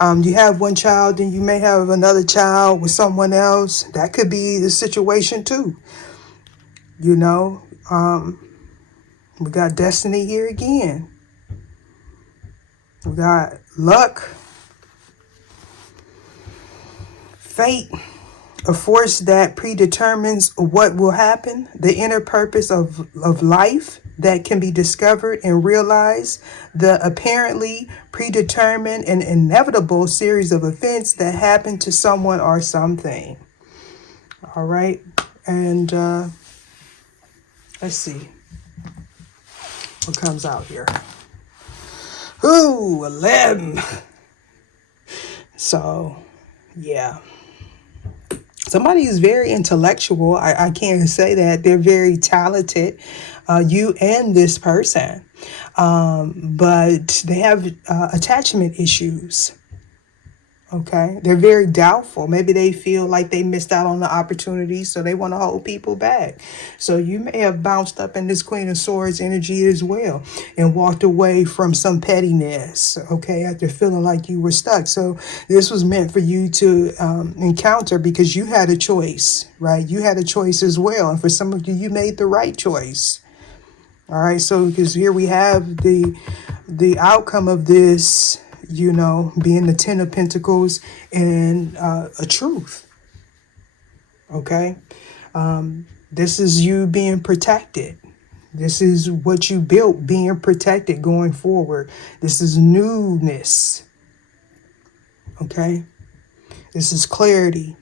you have one child and you may have another child with someone else. That could be the situation too. You know, we got destiny here again. We got luck, fate, a force that predetermines what will happen, the inner purpose of life that can be discovered and realized, the apparently predetermined and inevitable series of events that happen to someone or something. All right. And let's see what comes out here. Ooh, 11. So, yeah. Somebody is very intellectual. I can't say that. They're very talented, you and this person. But they have attachment issues. Okay, they're very doubtful. Maybe they feel like they missed out on the opportunity, so they want to hold people back. So you may have bounced up in this Queen of Swords energy as well and walked away from some pettiness, okay, after feeling like you were stuck. So this was meant for you to encounter because you had a choice, right? You had a choice as well. And for some of you, you made the right choice. All right, so because here we have the outcome of this, you know, being the 10 of Pentacles and a truth. Okay. This is you being protected. This is what you built, being protected going forward. This is newness. Okay. This is clarity.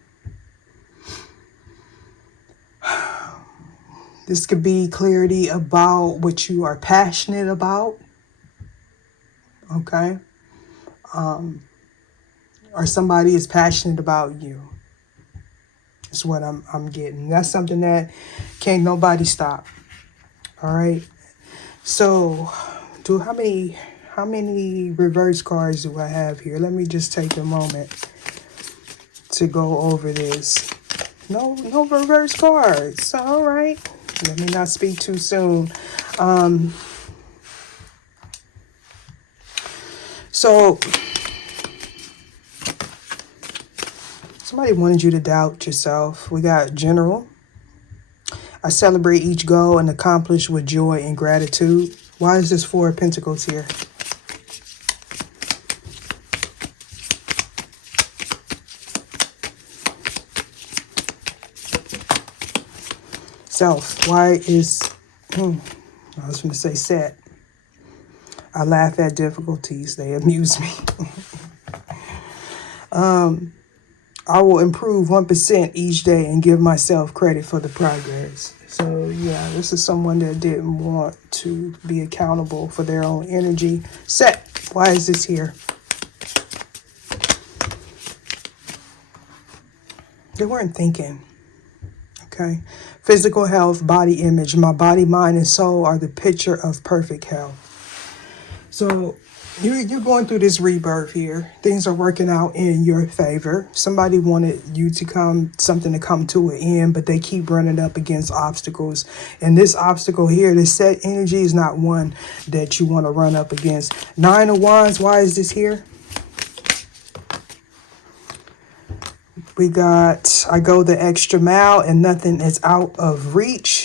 This could be clarity about what you are passionate about. Okay. Or somebody is passionate about you. That's what I'm getting. That's something that can't nobody stop. All right. So, how many reverse cards do I have here? Let me just take a moment to go over this. No reverse cards. All right. Let me not speak too soon. So somebody wanted you to doubt yourself. We got General. I celebrate each goal and accomplish with joy and gratitude. Why is this Four of Pentacles here? myself. Why is, I was going to say set. I laugh at difficulties. They amuse me. I will improve 1% each day and give myself credit for the progress. So yeah, this is someone that didn't want to be accountable for their own energy. Set. Why is this here? They weren't thinking. Okay. Physical health, body image. My body, mind, and soul are the picture of perfect health. So you're going through this rebirth here. Things are working out in your favor. Somebody wanted you to something to come to an end, but they keep running up against obstacles. And this obstacle here, the set energy, is not one that you want to run up against. 9 of Wands, why is this here? We got, I go the extra mile and nothing is out of reach.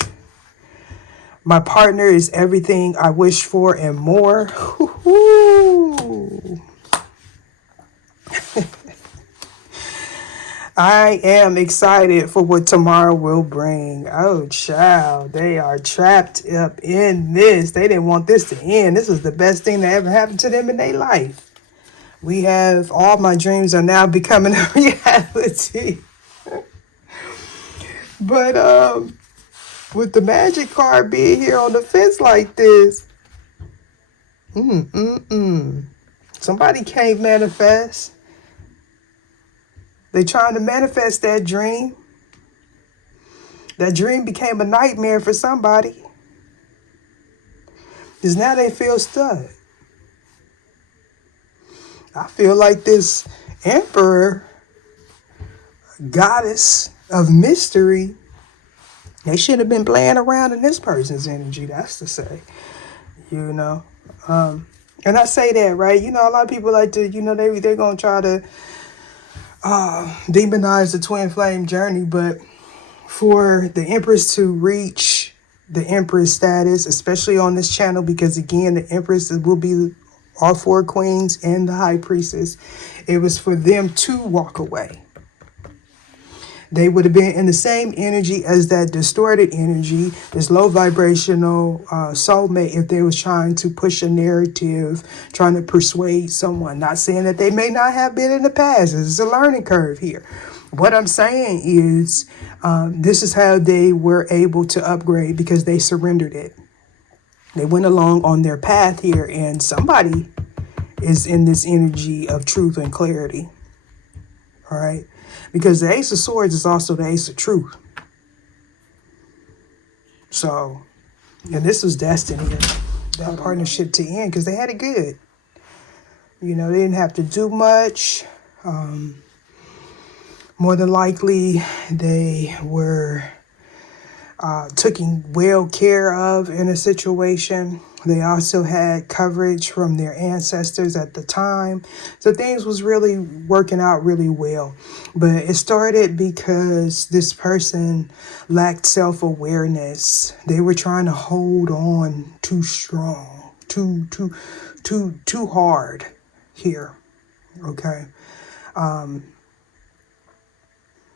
My partner is everything I wish for and more. I am excited for what tomorrow will bring. Oh, child, they are trapped up in this. They didn't want this to end. This is the best thing that ever happened to them in their life. We have, all my dreams are now becoming a reality. But with the magic card being here on the fence like this, somebody can't manifest. They trying to manifest that dream. That dream became a nightmare for somebody. Because now they feel stuck. I feel like this emperor, goddess of mystery, they should have been playing around in this person's energy, that's to say, you know. And I say that, right? You know, a lot of people like to, you know, they're going to try to demonize the twin flame journey. But for the Empress to reach the Empress status, especially on this channel, because again, the Empress will be all 4 queens and the High Priestess, it was for them to walk away. They would have been in the same energy as that distorted energy, this low vibrational soulmate, if they was trying to push a narrative, trying to persuade someone. Not saying that they may not have been in the past. This is a learning curve here. What I'm saying is this is how they were able to upgrade, because they surrendered it. They went along on their path here, and somebody is in this energy of truth and clarity. All right. Because the Ace of Swords is also the Ace of Truth. So, and this was destiny, that partnership to end, because they had it good. You know, they didn't have to do much. More than likely, they were taken well care of in a situation. They also had coverage from their ancestors at the time. So things was really working out really well. But it started because this person lacked self-awareness. They were trying to hold on too strong, too hard here. Okay.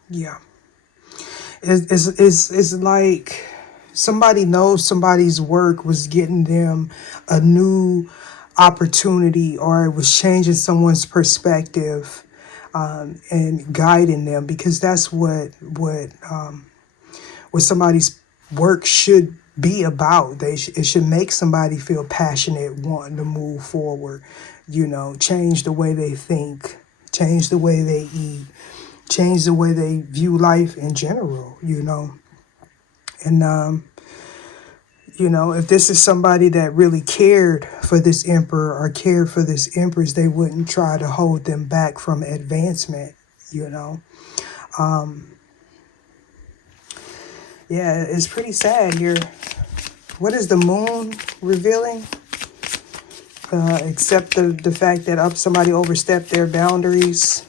Yeah. It's like somebody knows somebody's work was getting them a new opportunity, or it was changing someone's perspective and guiding them, because that's what somebody's work should be about. It should make somebody feel passionate, wanting to move forward, you know, change the way they think, change the way they eat, change the way they view life in general, you know. And, you know, if this is somebody that really cared for this emperor or cared for this empress, they wouldn't try to hold them back from advancement, you know. Yeah, it's pretty sad here. What is the moon revealing? Except the fact that somebody overstepped their boundaries.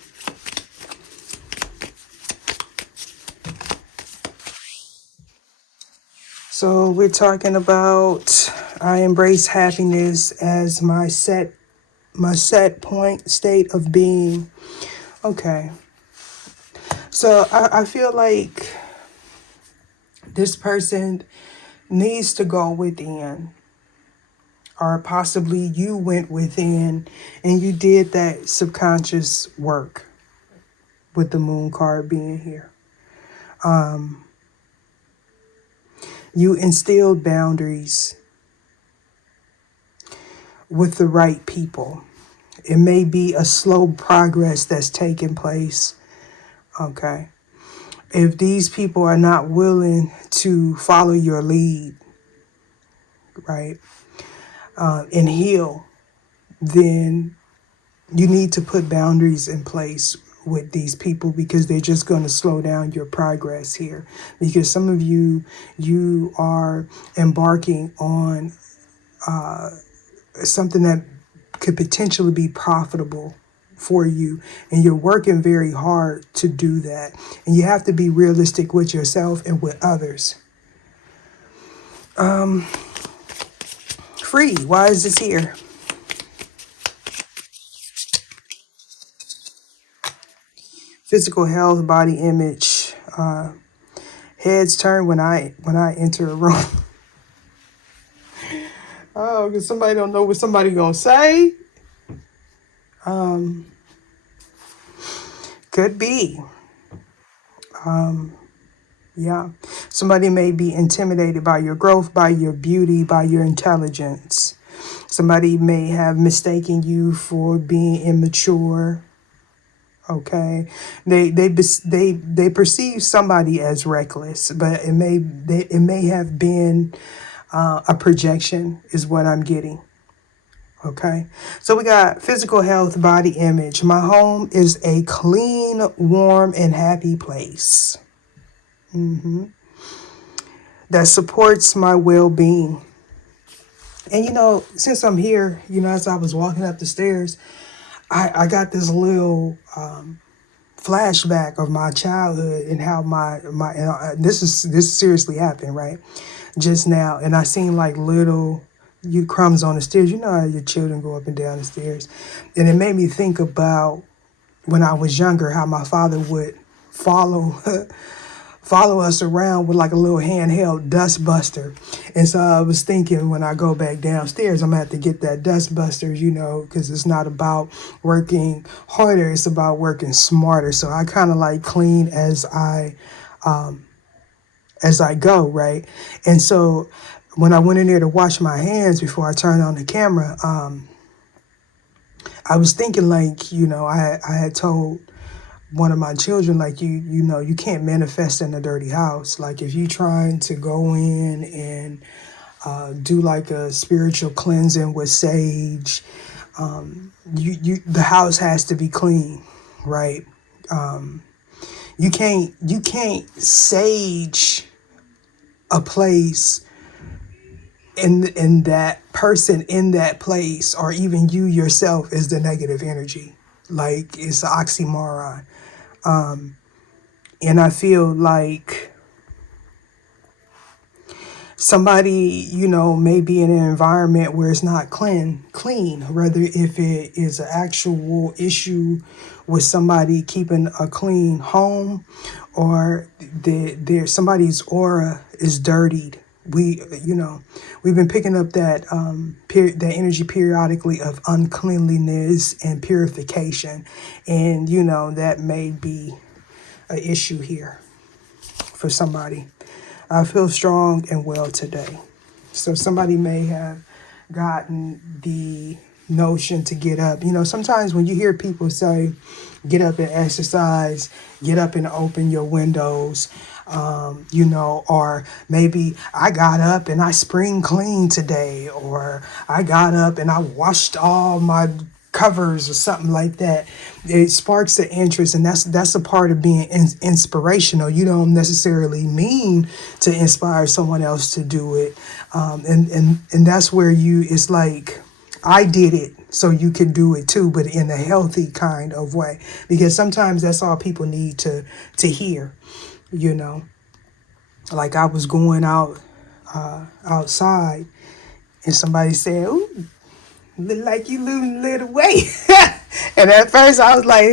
So we're talking about, I embrace happiness as my set point state of being. Okay. So I feel like This person needs to go within, or possibly you went within and you did that subconscious work with the moon card being here. You instilled boundaries with the right people. It may be a slow progress that's taking place. Okay. If these people are not willing to follow your lead, right, and heal, then you need to put boundaries in place with these people, because they're just going to slow down your progress here. Because some of you are embarking on something that could potentially be profitable for you, and you're working very hard to do that. And you have to be realistic with yourself and with others. Free. Why is this here? Physical health, body image. Heads turn when I enter a room. Oh, because somebody don't know what somebody gonna say. Could be. Yeah. Somebody may be intimidated by your growth, by your beauty, by your intelligence. Somebody may have mistaken you for being immature. Okay, they perceive somebody as reckless, but it may have been a projection, is what I'm getting. Okay, so we got physical health, body image. My home is a clean, warm, and happy place that supports my well-being. And since I'm here, as I was walking up the stairs, I got this little flashback of my childhood and how my this seriously happened right just now, and I seen like little crumbs on the stairs. You know how your children go up and down the stairs, and it made me think about when I was younger, how my father would follow follow us around with like a little handheld dust buster. And so I was thinking, when I go back downstairs, I'm gonna have to get that dust buster, because it's not about working harder, it's about working smarter. So I kind of like clean as I go, right? And so when I went in there to wash my hands before I turned on the camera, I was thinking like, I had told one of my children, like, you can't manifest in a dirty house. Like, if you trying to go in and do like a spiritual cleansing with sage, the house has to be clean, right? You can't sage a place and that person in that place, or even you yourself, is the negative energy. Like, it's an oxymoron. And I feel like somebody, may be in an environment where it's not clean, whether if it is an actual issue with somebody keeping a clean home, or somebody's aura is dirtied. We've been picking up that that energy periodically of uncleanliness and purification, and that may be an issue here for somebody. I feel strong and well today. So somebody may have gotten the notion to get up. Sometimes when you hear people say, get up and exercise, get up and open your windows, or maybe I got up and I spring cleaned today, or I got up and I washed all my covers, or something like that. It sparks the interest, and that's a part of being inspirational. You don't necessarily mean to inspire someone else to do it, and that's where it's like, I did it so you can do it too, but in a healthy kind of way, because sometimes that's all people need to hear. Like, I was going outside and somebody said, "Ooh, look like you losing a little weight." And at first I was like,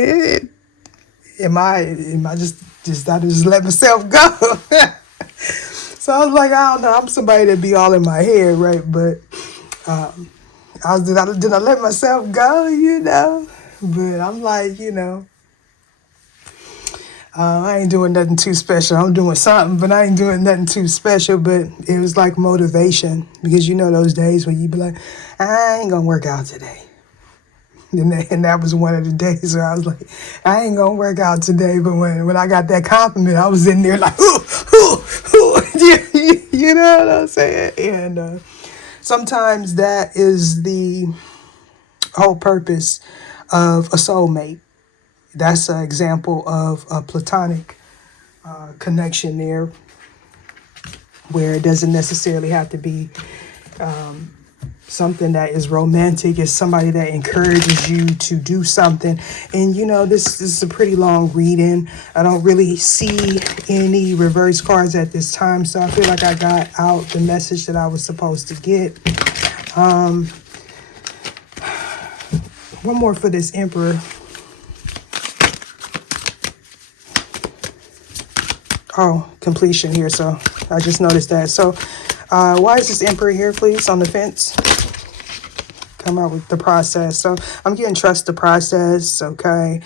am I just let myself go? So I was like, I don't know. I'm somebody that be all in my head, right? But did I let myself go, But I'm like, I ain't doing nothing too special. I'm doing something, but I ain't doing nothing too special. But it was like motivation because those days when you be like, I ain't gonna work out today. And that was one of the days where I was like, I ain't gonna work out today. But when I got that compliment, I was in there like, you know what I'm saying? And sometimes that is the whole purpose of a soulmate. That's an example of a platonic connection there, where it doesn't necessarily have to be something that is romantic. It's somebody that encourages you to do something. And this is a pretty long reading. I don't really see any reverse cards at this time, so I feel like I got out the message that I was supposed to get. One more for this Emperor. Oh, completion here. So I just noticed that. So why is this Emperor here, please, on the fence? Come out with the process. So I'm getting trust the process. Okay.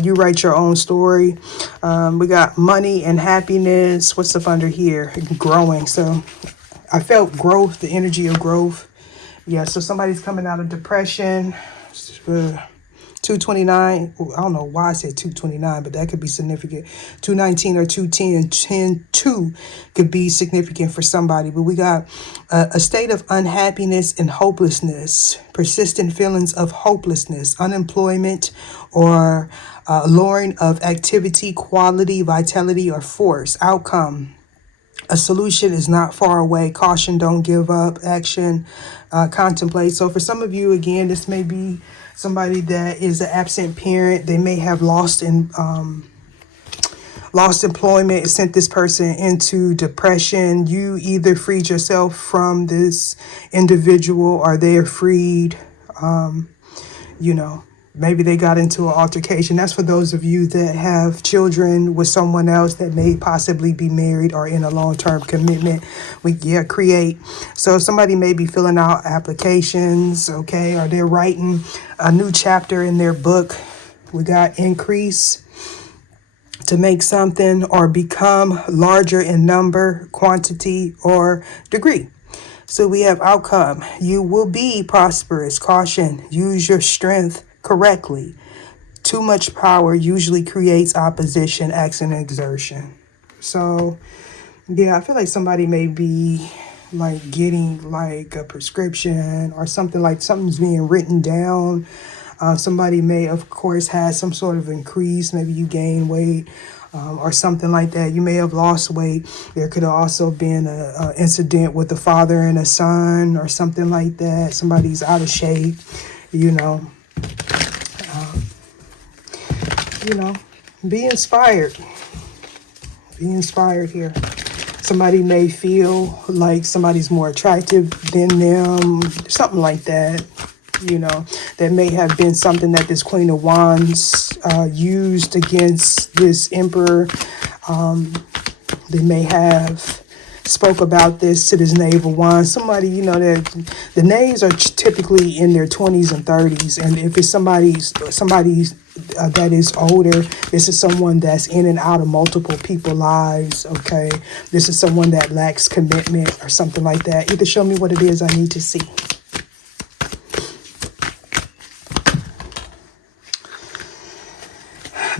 You write your own story. We got money and happiness. What's up under here? Growing. So I felt growth, the energy of growth. Yeah. So somebody's coming out of depression. 229. I don't know why I said 229, but that could be significant. 219 or 210. 10-2 could be significant for somebody. But we got a state of unhappiness and hopelessness, persistent feelings of hopelessness, unemployment, or lowering of activity, quality, vitality, or force. Outcome. A solution is not far away. Caution, don't give up. Action, contemplate. So for some of you, again, this may be somebody that is an absent parent. They may have lost employment. It sent this person into depression. You either freed yourself from this individual or they are freed. Maybe they got into an altercation. That's for those of you that have children with someone else that may possibly be married or in a long-term commitment. Create. So somebody may be filling out applications, okay, or they're writing a new chapter in their book. We got increase, to make something or become larger in number, quantity, or degree. So we have outcome. You will be prosperous. Caution, use your strength correctly. Too much power usually creates opposition, action, and exertion. So, I feel like somebody may be like getting like a prescription or something, like something's being written down. Somebody may, of course, have some sort of increase. Maybe you gain weight or something like that. You may have lost weight. There could have also been an incident with a father and a son or something like that. Somebody's out of shape, Be inspired. Be inspired here. Somebody may feel like somebody's more attractive than them, something like that. There may have been something that this Queen of Wands used against this Emperor. They may have spoke about this to this Knave of Wands. Somebody, that the knaves are typically in their 20s and 30s. And if it's somebody that is older, this is someone that's in and out of multiple people's lives, okay? This is someone that lacks commitment or something like that. Either show me what it is I need to see.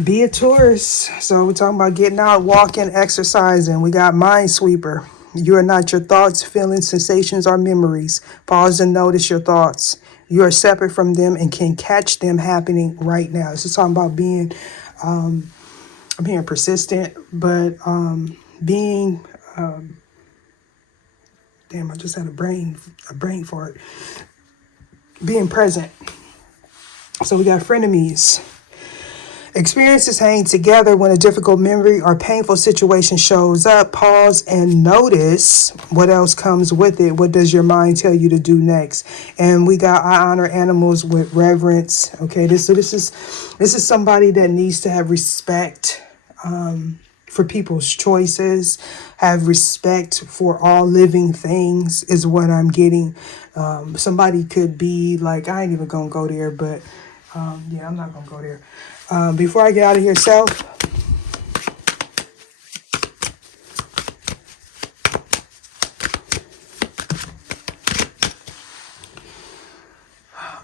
Be a Taurus. So we're talking about getting out, walking, exercising. We got Minesweeper. You are not your thoughts, feelings, sensations, or memories. Pause and notice your thoughts. You are separate from them and can catch them happening right now. This is talking about being, I'm hearing persistent, but being, damn, I just had a brain fart. Being present. So we got frenemies. Experiences hang together when a difficult memory or painful situation shows up. Pause and notice what else comes with it. What does your mind tell you to do next? And we got I honor animals with reverence. Okay, this is somebody that needs to have respect for people's choices. Have respect for all living things is what I'm getting. Somebody could be like, I ain't even gonna go there, but yeah, I'm not gonna go there. Before I get out of here, self,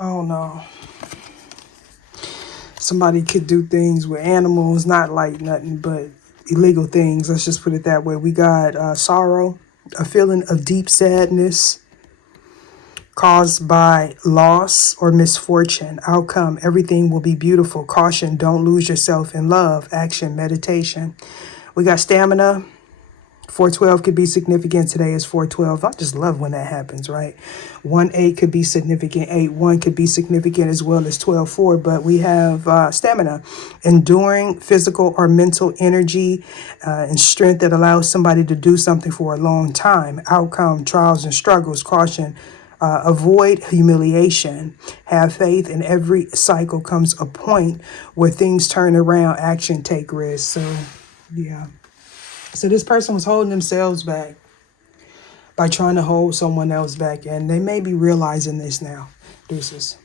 oh no. Somebody could do things with animals, not like nothing but illegal things. Let's just put it that way. We got sorrow, a feeling of deep sadness caused by loss or misfortune. Outcome, everything will be beautiful. Caution, don't lose yourself in love. Action, meditation. We got stamina. 412 could be significant. Today is 412. I just love when that happens, right? 1-8 could be significant. 8-1 could be significant as well as 12-4. But we have stamina, enduring physical or mental energy and strength that allows somebody to do something for a long time. Outcome, trials and struggles. Caution, avoid humiliation. Have faith. In every cycle comes a point where things turn around. Action, take risks. So, yeah. So this person was holding themselves back by trying to hold someone else back, and they may be realizing this now. Deuces.